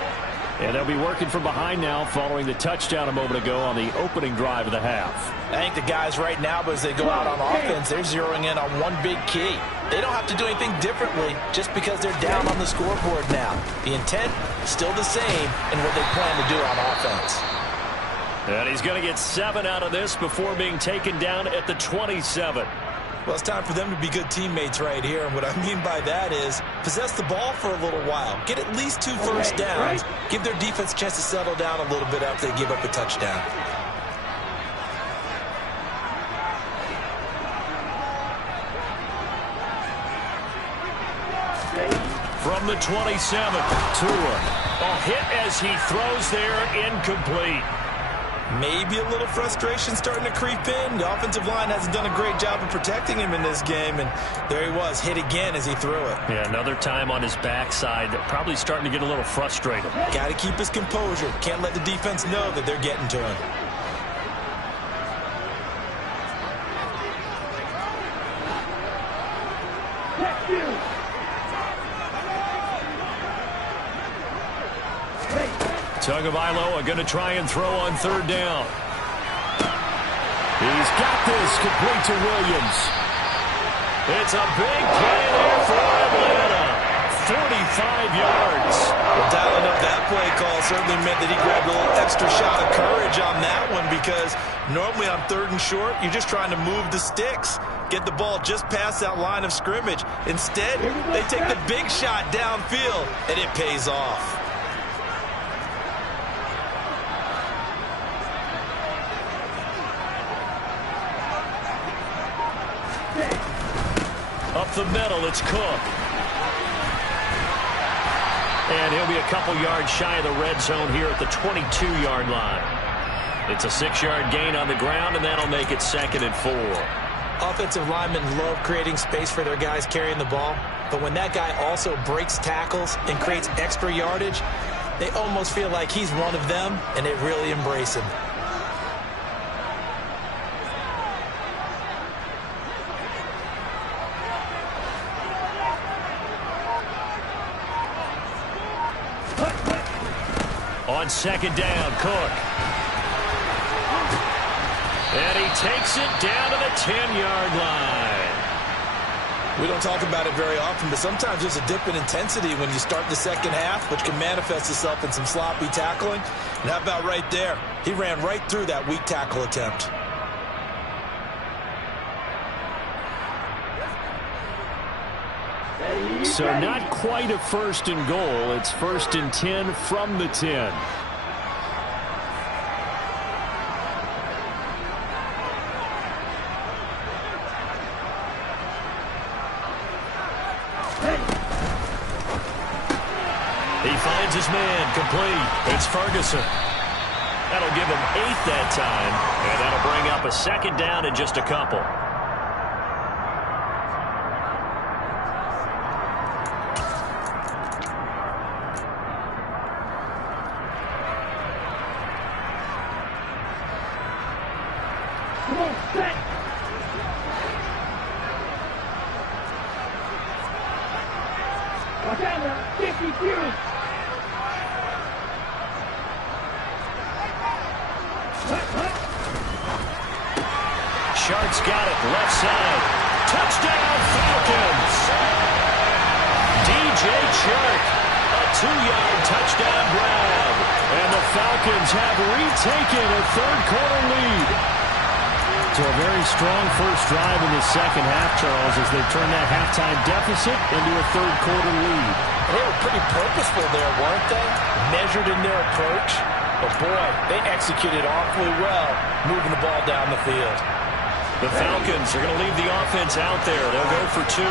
And they'll be working from behind now following the touchdown a moment ago on the opening drive of the half. I think the guys right now, but as they go out on offense, they're zeroing in on one big key. They don't have to do anything differently just because they're down on the scoreboard now. The intent still the same in what they plan to do on offense. And he's going to get 7 out of this before being taken down at the 27. Well, it's time for them to be good teammates right here. And what I mean by that is possess the ball for a little while. Get at least 2 first downs. Give their defense a chance to settle down a little bit after they give up a touchdown. From the 27, Tua. A hit as he throws there, incomplete. Maybe a little frustration starting to creep in. The offensive line hasn't done a great job of protecting him in this game, and there he was, hit again as he threw it. Yeah, another time on his backside, probably starting to get a little frustrated. Got to keep his composure. Can't let the defense know that they're getting to him. Tagovailoa going to try and throw on 3rd down. He's got this, complete to Williams. It's a big play there for Atlanta. 45 yards. Well, dialing up that play call certainly meant that he grabbed a little extra shot of courage on that one, because normally on 3rd and short, you're just trying to move the sticks, get the ball just past that line of scrimmage. Instead, they take the big shot downfield, and it pays off. Up the middle, it's Cook. And he'll be a couple yards shy of the red zone here at the 22-yard line. It's a 6-yard gain on the ground, and that'll make it 2nd and 4. Offensive linemen love creating space for their guys carrying the ball, but when that guy also breaks tackles and creates extra yardage, they almost feel like he's one of them, and they really embrace him. On second down, Cook. And he takes it down to the 10-yard line. We don't talk about it very often, but sometimes there's a dip in intensity when you start the second half, which can manifest itself in some sloppy tackling. And how about right there? He ran right through that weak tackle attempt. So not quite a first and goal. It's first and 10 from the 10. He finds his man, complete. It's Ferguson. That'll give him 8 that time, and that'll bring up a second down in just a couple. Shark's got it, left side. Touchdown, Falcons! DJ Chark, a 2-yard touchdown grab. And the Falcons have retaken a third-quarter lead. So a very strong first drive in the second half, Charles, as they turn that halftime deficit into a third-quarter lead. They were pretty purposeful there, weren't they? Measured in their approach. But, boy, they executed awfully well, moving the ball down the field. The Falcons are going to leave the offense out there. They'll go for 2.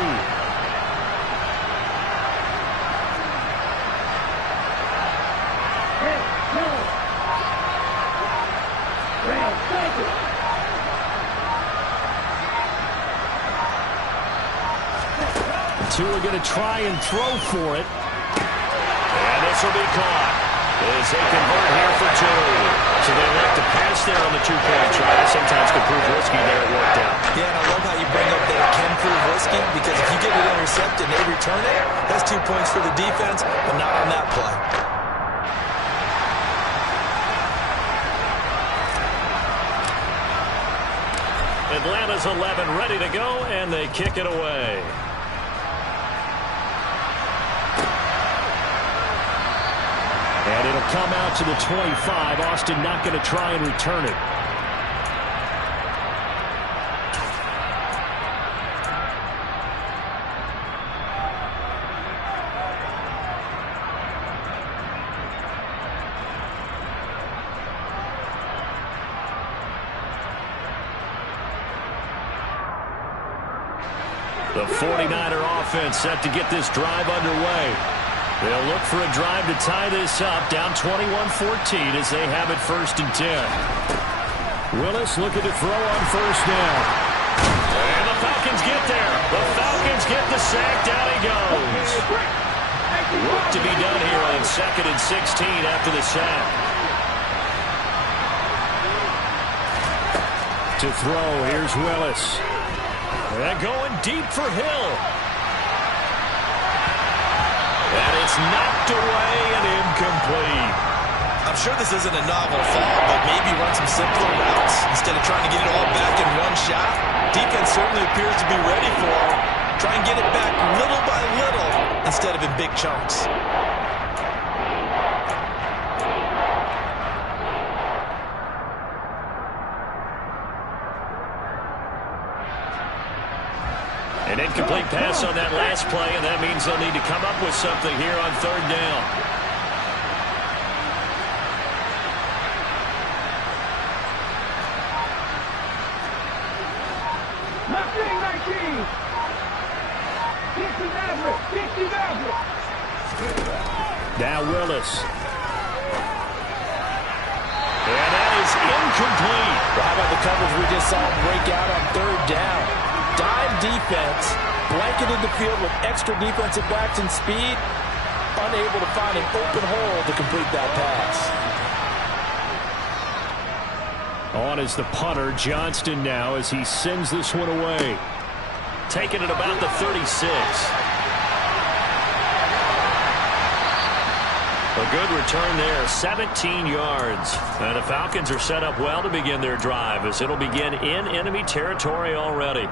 Two are going to try and throw for it. And this will be caught as they convert here for 2. So they like to pass there on the 2-point try. Sometimes can prove risky there. It worked out. Yeah, and I love how you bring up that can prove risky, because if you get it intercepted and they return it, that's 2 points for the defense, but not on that play. Atlanta's 11 ready to go, and they kick it away. And it'll come out to the 25. Austin not going to try and return it. The 49er offense set to get this drive underway. They'll look for a drive to tie this up, down 21-14 as they have it first and 10. Willis looking to throw on first down. And the Falcons get there. The Falcons get the sack. Down he goes. Work to be done here on 2nd and 16 after the sack. To throw, here's Willis. And going deep for Hill. And it's knocked away and incomplete. I'm sure this isn't a novel thought, but maybe run some simpler routes instead of trying to get it all back in one shot. Defense certainly appears to be ready for it. Try and get it back little by little instead of in big chunks. An incomplete pass on that last play, and that means they'll need to come up with something here on 3rd down. Now Willis. And that is incomplete. Well, how about the coverage we just saw break out on 3rd down? Dime defense, blanketed the field with extra defensive backs and speed, unable to find an open hole to complete that pass. On is the punter, Johnston now, as he sends this one away. Taking it about the 36. A good return there, 17 yards. And the Falcons are set up well to begin their drive as it'll begin in enemy territory already.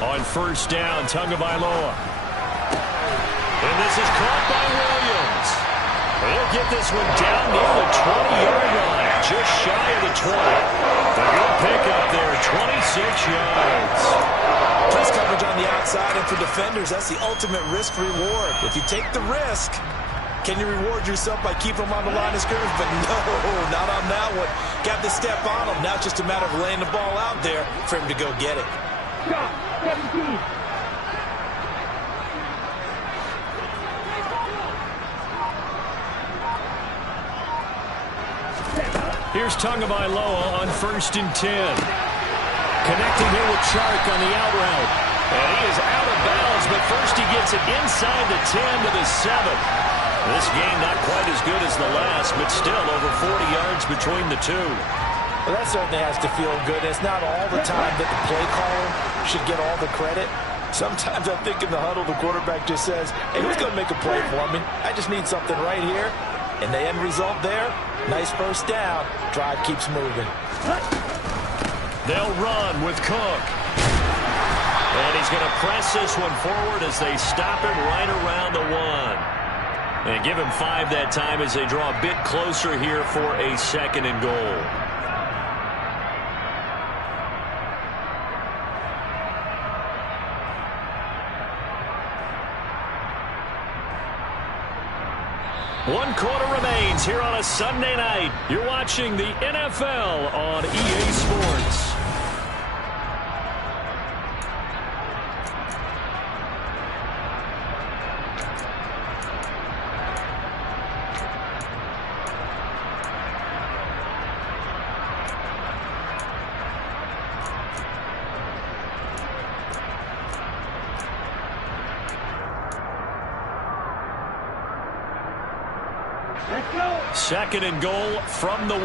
On first down, Tagovailoa. And this is caught by Williams. They'll get this one down near the 20-yard line, just shy of the 20. A good pickup there, 26 yards. Press coverage on the outside, and for defenders, that's the ultimate risk-reward. If you take the risk, can you reward yourself by keeping them on the line of scrimmage? But no, not on that one. Got the step on him. Now it's just a matter of laying the ball out there for him to go get it. Stop, 17. Here's Tagovailoa on first and 10. Connecting here with Chark on the out route. And he is out of bounds, but first he gets it inside the 10 to the 7. This game not quite as good as the last, but still over 40 yards between the two. Well, that certainly has to feel good. It's not all the time that the play caller should get all the credit. Sometimes I think in the huddle, the quarterback just says, hey, who's going to make a play for me? I just need something right here. And the end result there, nice first down. Drive keeps moving. They'll run with Cook. And he's going to press this one forward as they stop him right around the 1. And give him 5 that time as they draw a bit closer here for a second and goal. One quarter remains here on a Sunday night. You're watching the NFL on EA Sports. Second and goal from the 1.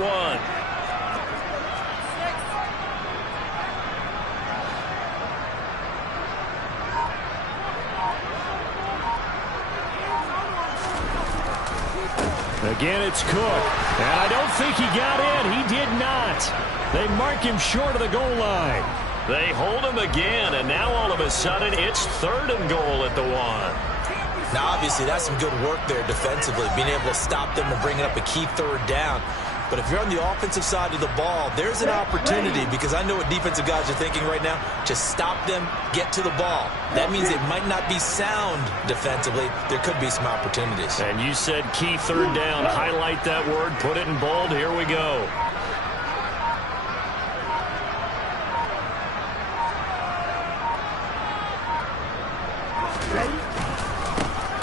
Again, it's Cook. And I don't think he got in. He did not. They mark him short of the goal line. They hold him again, and now all of a sudden it's third and goal at the 1. Now, obviously, that's some good work there defensively, being able to stop them and bringing up a key third down. But if you're on the offensive side of the ball, there's an opportunity, because I know what defensive guys are thinking right now. Just stop them, get to the ball. That means it might not be sound defensively. There could be some opportunities. And you said key third down. Highlight that word. Put it in bold. Here we go.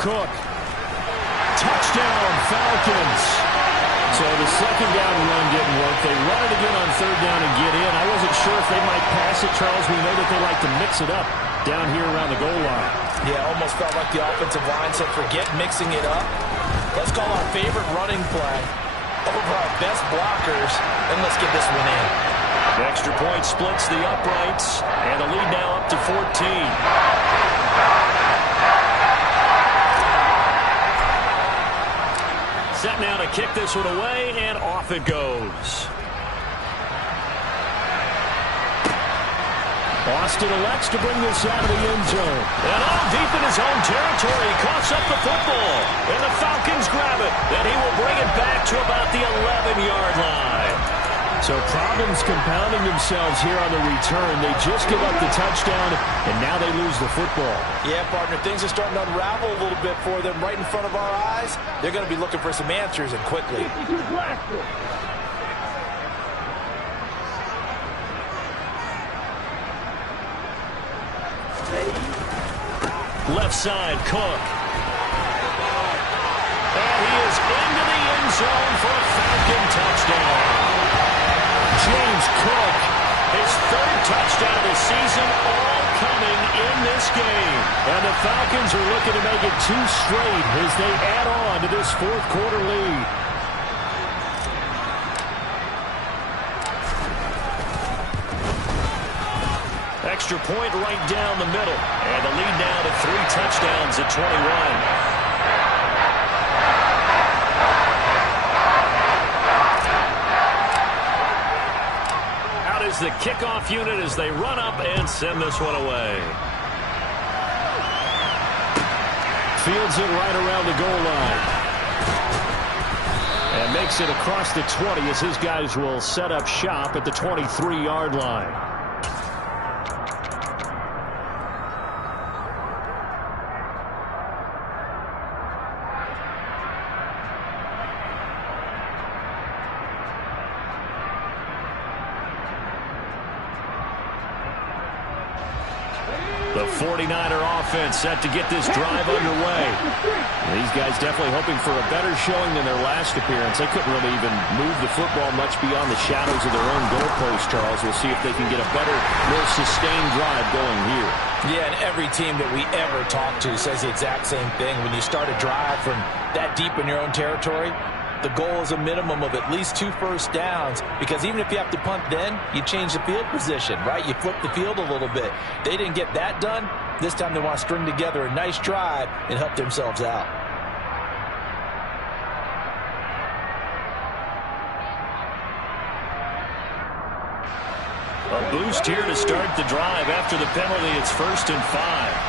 Cook. Touchdown, Falcons. So the second down run didn't work. They run it again on third down and get in. I wasn't sure if they might pass it, Charles. We know that they like to mix it up down here around the goal line. Yeah, almost felt like the offensive line said, forget mixing it up. Let's call our favorite running play over our best blockers, and let's get this one in. The extra point splits the uprights, and the lead now up to 14. Set now to kick this one away, and off it goes. Austin elects to bring this out of the end zone. And all deep in his own territory, he coughs up the football. And the Falcons grab it. And he will bring it back to about the 11-yard line. So problems compounding themselves here on the return. They just give up the touchdown, and now they lose the football. Yeah, partner, things are starting to unravel a little bit for them right in front of our eyes. They're going to be looking for some answers, and quickly. Left side, Cook. And he is into the end zone for a Falcons second touchdown. James Cook, his third touchdown of the season, all coming in this game. And the Falcons are looking to make it 2 straight as they add on to this fourth quarter lead. Extra point right down the middle. And the lead now to 3 touchdowns at 21. Is the kickoff unit as they run up and send this one away. Fields it right around the goal line. And makes it across the 20 as his guys will set up shop at the 23-yard line. The 49er offense set to get this drive underway. These guys definitely hoping for a better showing than their last appearance. They couldn't really even move the football much beyond the shadows of their own goalpost, Charles. We'll see if they can get a better, more sustained drive going here. Yeah, and every team that we ever talk to says the exact same thing. When you start a drive from that deep in your own territory, the goal is a minimum of at least 2 first downs, because even if you have to punt then, you change the field position, right? You flip the field a little bit. They didn't get that done. This time they want to string together a nice drive and help themselves out. A boost here to start the drive. After the penalty, it's 1st and 5.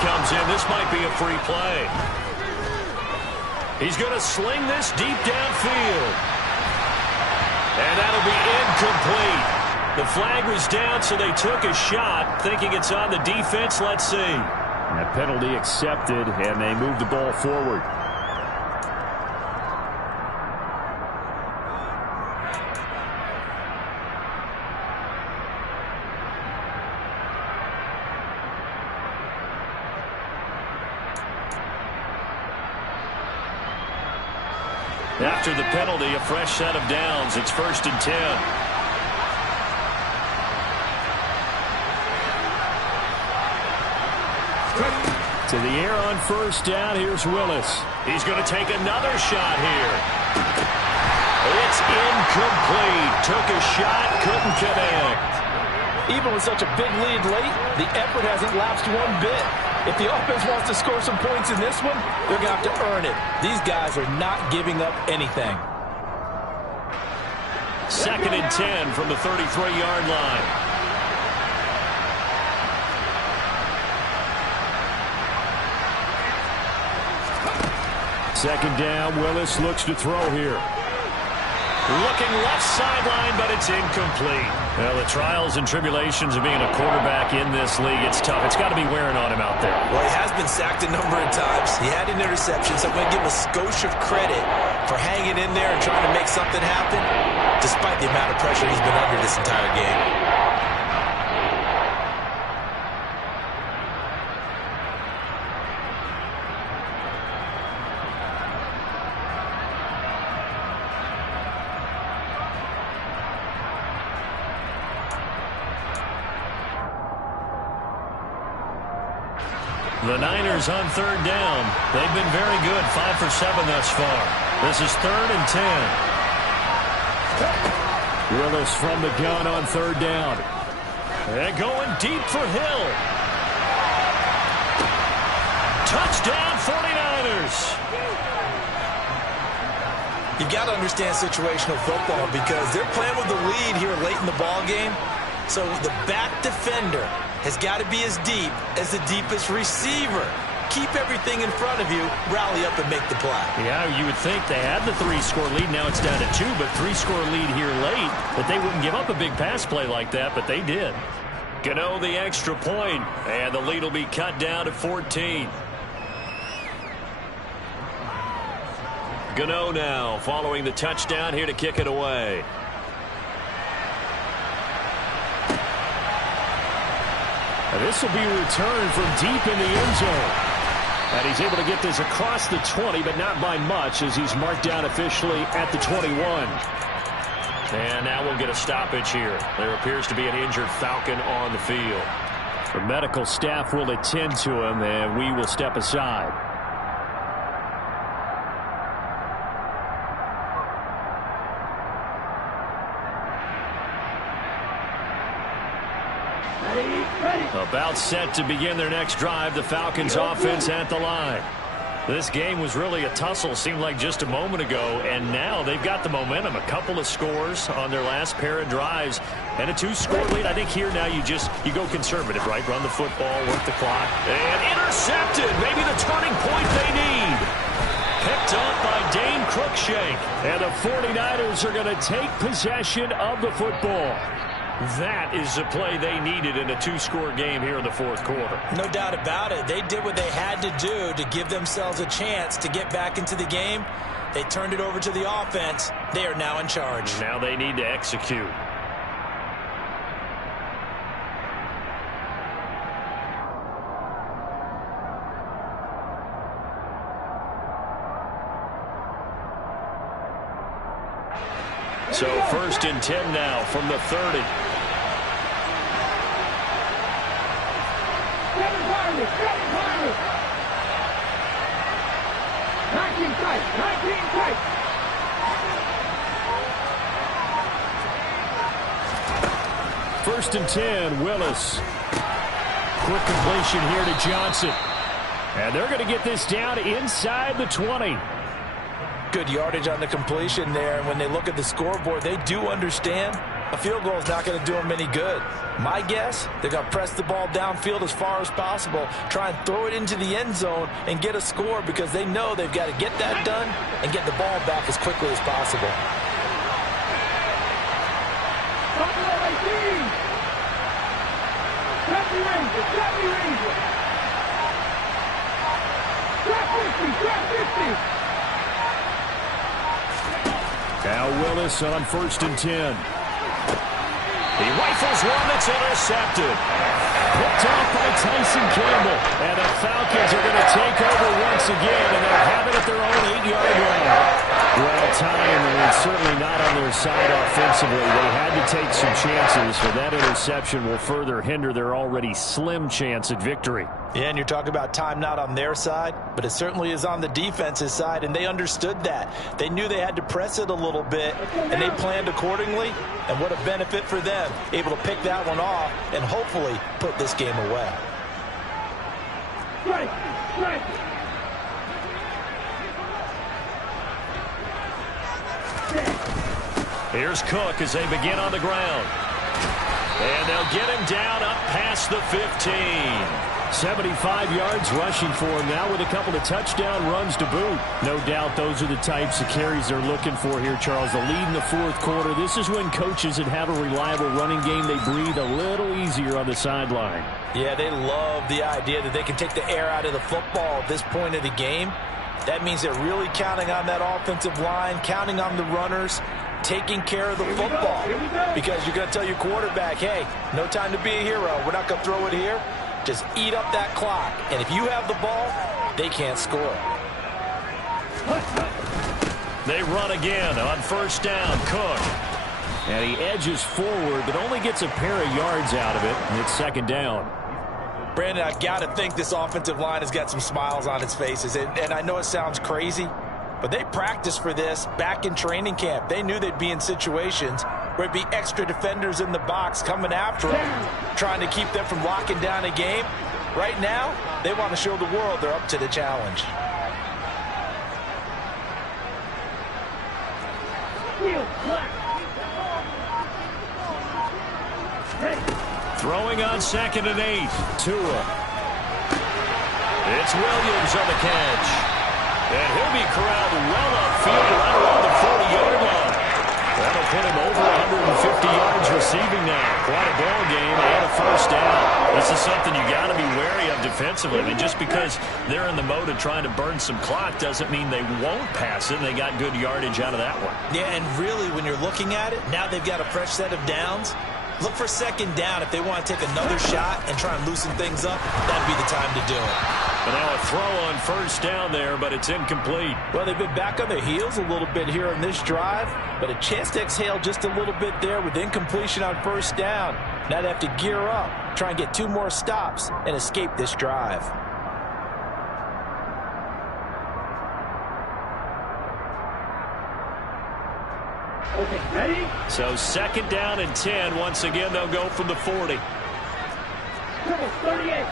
Comes in. This might be a free play. He's going to sling this deep downfield. And that'll be incomplete. The flag was down, so they took a shot, thinking it's on the defense. Let's see. And a penalty accepted, and they move the ball forward. After the penalty, a fresh set of downs. It's 1st and 10. To the air on 1st down. Here's Willis. He's going to take another shot here. It's incomplete. Took a shot, couldn't connect. Even with such a big lead late, the effort hasn't lapsed one bit. If the offense wants to score some points in this one, they're going to have to earn it. These guys are not giving up anything. 2nd and 10 from the 33-yard line. Second down, Willis looks to throw here. Looking left sideline, but it's incomplete. Well, the trials and tribulations of being a quarterback in this league, it's tough. It's got to be wearing on him out there. Well, he has been sacked a number of times. He had an interception, so I'm going to give him a skosh of credit for hanging in there and trying to make something happen, despite the amount of pressure he's been under this entire game. The Niners on 3rd down. They've been very good, 5 for 7 thus far. This is 3rd and 10. Willis from the gun on 3rd down. And going deep for Hill. Touchdown 49ers. You've got to understand situational football because they're playing with the lead here late in the ball game. So the back defender has got to be as deep as the deepest receiver. Keep everything in front of you, rally up and make the play. Yeah, you would think they had the 3-score lead. Now it's down to 2, but 3-score lead here late, that they wouldn't give up a big pass play like that, but they did. Gano the extra point, and the lead will be cut down to 14. Gano now following the touchdown here to kick it away. This will be returned from deep in the end zone. And he's able to get this across the 20, but not by much, as he's marked down officially at the 21. And now we'll get a stoppage here. There appears to be an injured Falcon on the field. The medical staff will attend to him, and we will step aside. About set to begin their next drive, the Falcons offense at the line. This game was really a tussle, seemed like just a moment ago, and now they've got the momentum. A couple of scores on their last pair of drives, and a 2-score lead. I think here now you go conservative, right? Run the football, work the clock. And intercepted, maybe the turning point they need. Picked up by Dane Cruikshank. And the 49ers are going to take possession of the football. That is the play they needed in a 2-score game here in the fourth quarter. No doubt about it. They did what they had to do to give themselves a chance to get back into the game. They turned it over to the offense. They are now in charge. Now they need to execute. So 1st and 10 now from the 30. First and 10, Willis. Quick completion here to Johnson. And they're going to get this down inside the 20. Good yardage on the completion there. And when they look at the scoreboard, they do understand a field goal is not going to do them any good. My guess, they're going to press the ball downfield as far as possible, try and throw it into the end zone and get a score, because they know they've got to get that done and get the ball back as quickly as possible. Now Willis on 1st and 10. He rifles one that's intercepted. Picked off by Tyson Campbell. And the Falcons are going to take over once again, and they'll have it at their own 8-yard line. Well, time is certainly not on their side offensively. They had to take some chances, but that interception will further hinder their already slim chance at victory. Yeah, and you're talking about time not on their side, but it certainly is on the defense's side, and they understood that. They knew they had to press it a little bit, and they planned accordingly, and what a benefit for them, able to pick that one off and hopefully put this game away. Here's Cook as they begin on the ground. And they'll get him down up past the 15. 75 yards rushing for him now with a couple of touchdown runs to boot. No doubt those are the types of carries they're looking for here, Charles. The lead in the fourth quarter. This is when coaches that have a reliable running game, they breathe a little easier on the sideline. Yeah, they love the idea that they can take the air out of the football at this point of the game. That means they're really counting on that offensive line, counting on the runners, taking care of the football. Because you're going to tell your quarterback, hey, no time to be a hero. We're not going to throw it here. Just eat up that clock. And if you have the ball, they can't score. They run again on 1st down. Cook. And he edges forward, but only gets a pair of yards out of it. And it's 2nd down. Brandon, I've got to think this offensive line has got some smiles on its faces. And I know it sounds crazy, but they practiced for this back in training camp. They knew they'd be in situations where it'd be extra defenders in the box coming after them, trying to keep them from locking down a game. Right now, they want to show the world they're up to the challenge. Throwing on 2nd and 8. Tua. It's Williams on the catch. And he'll be corralled well upfield right around the 40-yard line. That'll put him over 150 yards receiving now. Quite a ball game and a 1st down. This is something you got to be wary of defensively. I mean, just because they're in the mode of trying to burn some clock doesn't mean they won't pass it. They got good yardage out of that one. Yeah, and really when you're looking at it, now they've got a fresh set of downs. Look for second down. If they want to take another shot and try and loosen things up, that'd be the time to do it. And now a throw on first down there, but it's incomplete. Well, they've been back on their heels a little bit here in this drive, but a chance to exhale just a little bit there with incompletion on first down. Now they have to gear up, try and get 2 more stops, and escape this drive. Okay, ready? So second down and 10. Once again, they'll go from the 40. Triple 38.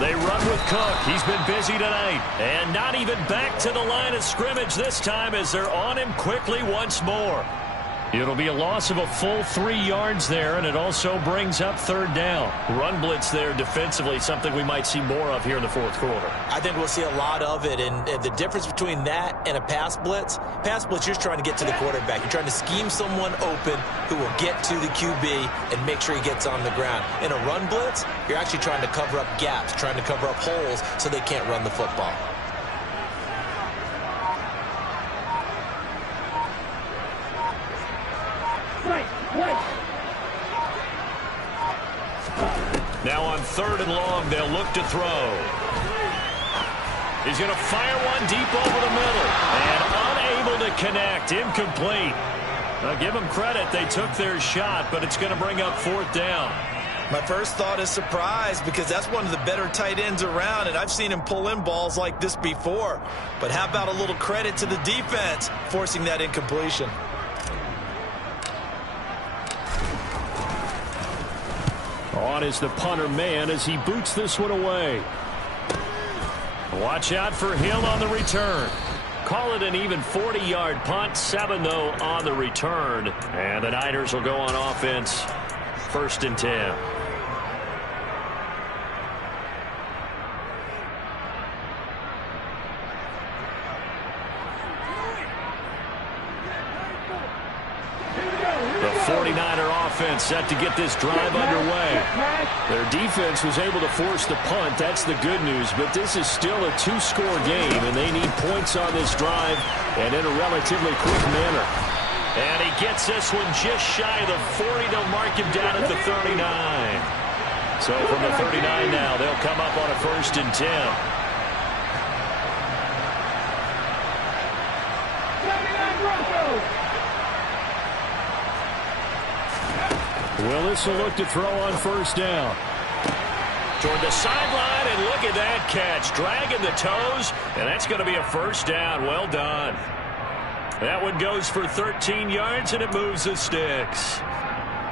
They run with Cook. He's been busy tonight. And not even back to the line of scrimmage this time as they're on him quickly once more. It'll be a loss of a full 3 yards there, and it also brings up third down. Run blitz there defensively, something we might see more of here in the fourth quarter. I think we'll see a lot of it, and the difference between that and a pass blitz, you're trying to get to the quarterback. You're trying to scheme someone open who will get to the QB and make sure he gets on the ground. In a run blitz, you're actually trying to cover up gaps, trying to cover up holes so they can't run the football. Now on third and long, they'll look to throw. He's going to fire one deep over the middle. And unable to connect. Incomplete. Now give them credit. They took their shot, but it's going to bring up fourth down. My first thought is surprise because that's one of the better tight ends around, and I've seen him pull in balls like this before. But how about a little credit to the defense forcing that incompletion? On is the punter man as he boots this one away. Watch out for Hill on the return. Call it an even 40-yard punt. 7, though, on the return. And the Niners will go on offense. First and 10. The 49er offense set to get this drive underway. Their defense was able to force the punt. That's the good news. But this is still a 2-score game, and they need points on this drive and in a relatively quick manner. And he gets this one just shy of the 40. They'll mark him down at the 39. So from the 39 now, they'll come up on a first and 10. Willis will look to throw on first down. Toward the sideline, and look at that catch. Dragging the toes, and that's going to be a first down. Well done. That one goes for 13 yards, and it moves the sticks.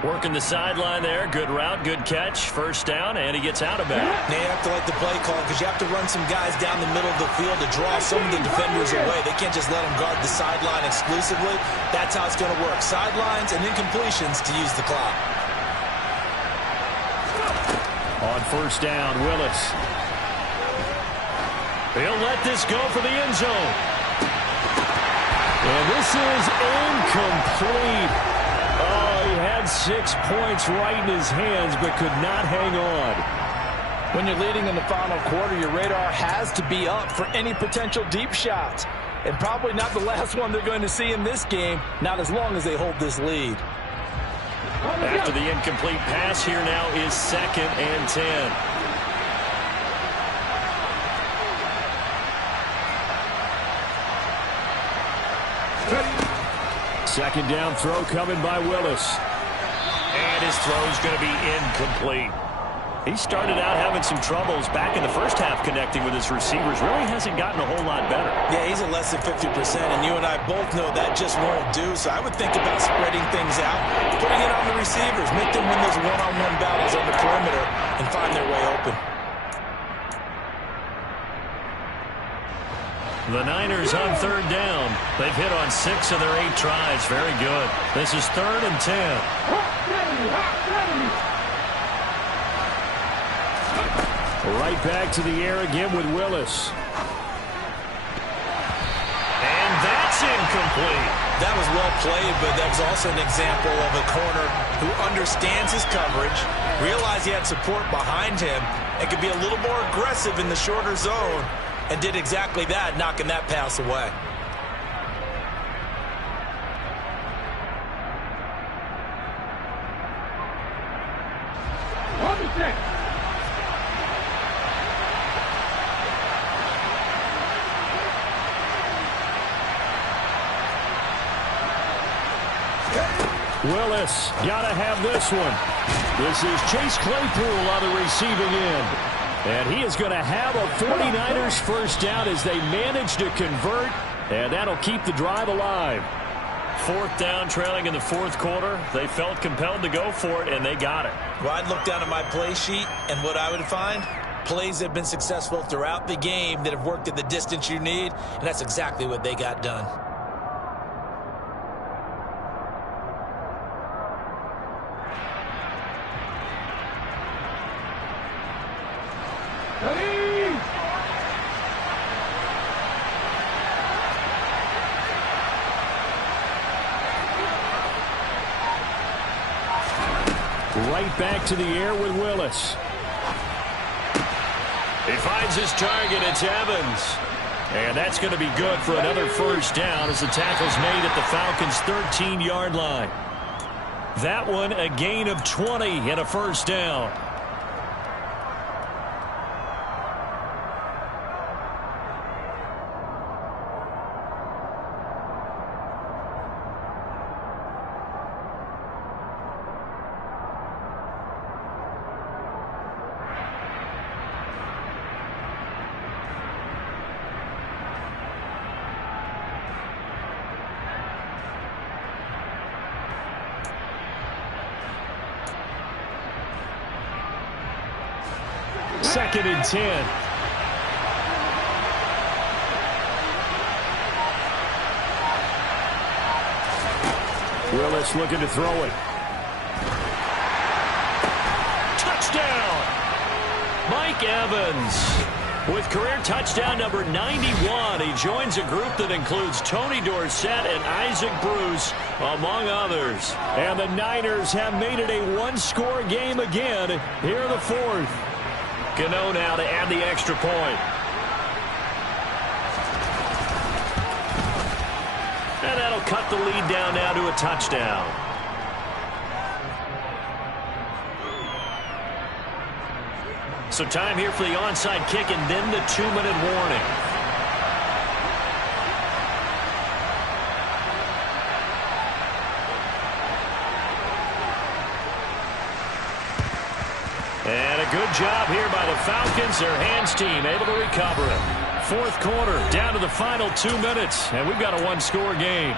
Working the sideline there. Good route, good catch. First down, and he gets out of bounds. They have to like the play call because you have to run some guys down the middle of the field to draw some of the defenders away. They can't just let them guard the sideline exclusively. That's how it's going to work. Sidelines and incompletions to use the clock. On first down, Willis. He'll let this go for the end zone. And this is incomplete. Oh, he had 6 points right in his hands, but could not hang on. When you're leading in the final quarter, your radar has to be up for any potential deep shots. And probably not the last one they're going to see in this game, not as long as they hold this lead. After the incomplete pass, here now is second and 10. Second down throw coming by Willis. And his throw's going to be incomplete. He started out having some troubles back in the first half connecting with his receivers. Really hasn't gotten a whole lot better. Yeah, he's at less than 50%, and you and I both know that just won't do. So I would think about spreading things out, putting it on the receivers, make them win those one-on-one battles on the perimeter, and find their way open. The Niners on third down. They've hit on 6 of their 8 tries. Very good. This is third and 10. Right back to the air again with Willis. And that's incomplete. That was well played, but that was also an example of a corner who understands his coverage, realized he had support behind him, and could be a little more aggressive in the shorter zone, and did exactly that, knocking that pass away. Willis, gotta have this one. This is Chase Claypool on the receiving end. And he is going to have a 49ers first down as they manage to convert, and that'll keep the drive alive. Fourth down, trailing in the fourth quarter. They felt compelled to go for it, and they got it. Well, I'd look down at my play sheet, and what I would find, plays that have been successful throughout the game that have worked at the distance you need, and that's exactly what they got done. Right back to the air with Willis. He finds his target. It's Evans. And that's going to be good for another first down as the tackle's made at the Falcons' 13-yard line. That one a gain of 20 and a first down. Second and 10. Willis looking to throw it. Touchdown! Mike Evans with career touchdown number 91. He joins a group that includes Tony Dorsett and Isaac Bruce, among others. And the Niners have made it a one-score game again here in the fourth. Gano now to add the extra point. And that'll cut the lead down now to a touchdown. So time here for the onside kick and then the 2-minute warning. And a good job here by the Falcons, their hands team, able to recover it. Fourth quarter, down to the final 2 minutes, and we've got a one-score game.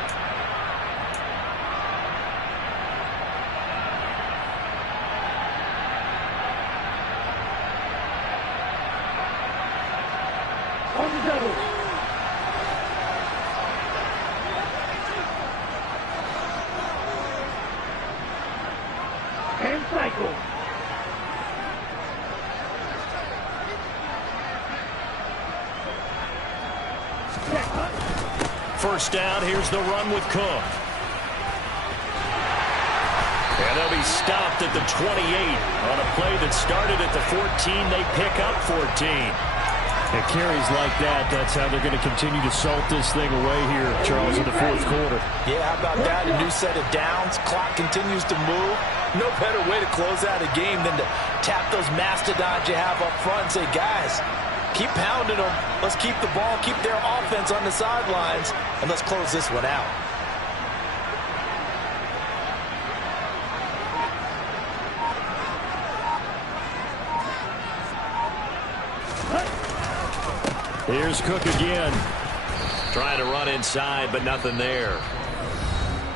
On the double. And cycle. First down, here's the run with Cook. And they'll be stopped at the 28 on a play that started at the 14. They pick up 14. It carries like that. That's how they're going to continue to salt this thing away here, Charles, in the fourth quarter. Yeah, how about that? A new set of downs. Clock continues to move. No better way to close out a game than to tap those mastodons you have up front and say, guys, keep pounding them. Let's keep the ball, keep their offense on the sidelines, and let's close this one out. Here's Cook again. Trying to run inside, but nothing there.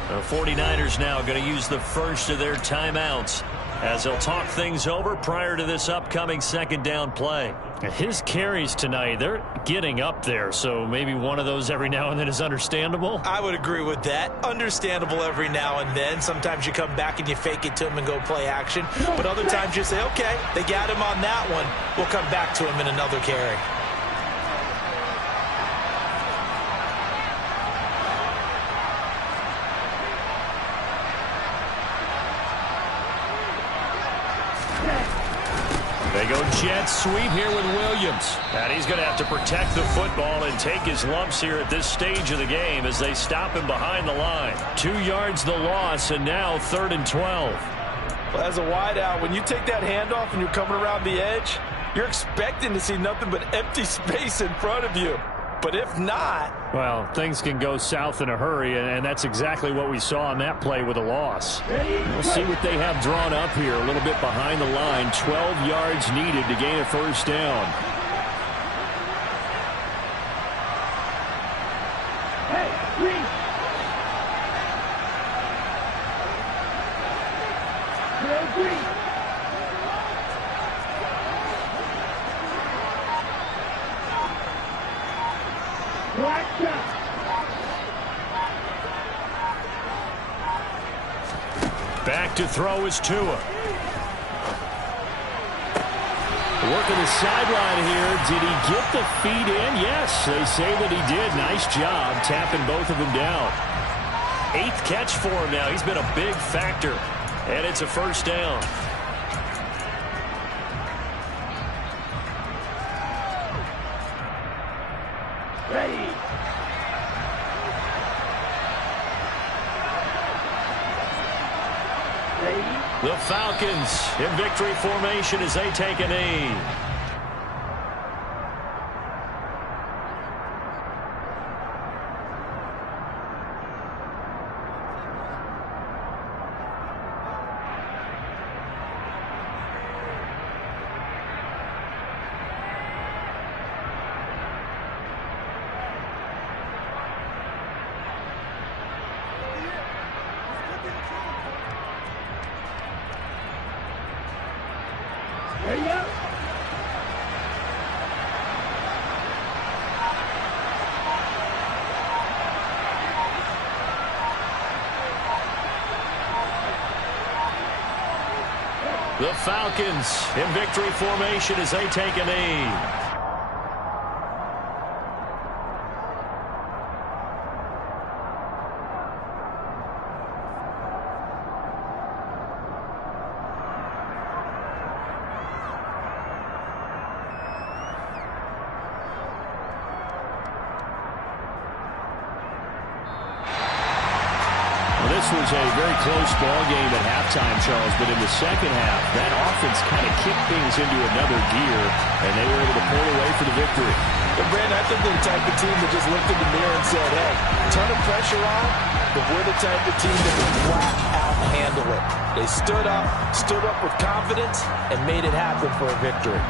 The 49ers now going to use the first of their timeouts as they'll talk things over prior to this upcoming second down play. His carries tonight, they're getting up there, so maybe one of those every now and then is understandable. I would agree with that. Understandable every now and then. Sometimes you come back and you fake it to him and go play action. But other times you say, okay, they got him on that one. We'll come back to him in another carry. They They go jet sweep here with Williams. And he's going to have to protect the football and take his lumps here at this stage of the game as they stop him behind the line. 2 yards the loss, and now 3rd and 12. Well, as a wideout, when you take that handoff and you're coming around the edge, you're expecting to see nothing but empty space in front of you. But if not... well, things can go south in a hurry, and that's exactly what we saw on that play with a loss. We'll see what they have drawn up here, a little bit behind the line. 12 yards needed to gain a first down. Hey, green. Trail green. Black shot. Back to throw is Tua. Working the sideline here. Did he get the feet in? Yes, they say that he did. Nice job tapping both of them down. 8th catch for him now. He's been a big factor. And it's a first down. Ready. The Falcons in victory formation as they take a knee. Ready up. The Falcons in victory formation as they take a knee. This was a very close ball game at halftime, Charles, but in the second half, that offense kind of kicked things into another gear, and they were able to pull away for the victory. But, Brandon, I think they're the type of team that just looked in the mirror and said, hey, ton of pressure on, but we're the type of team that can flat out handle it. They stood up with confidence, and made it happen for a victory.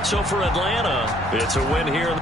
So for Atlanta, it's a win here.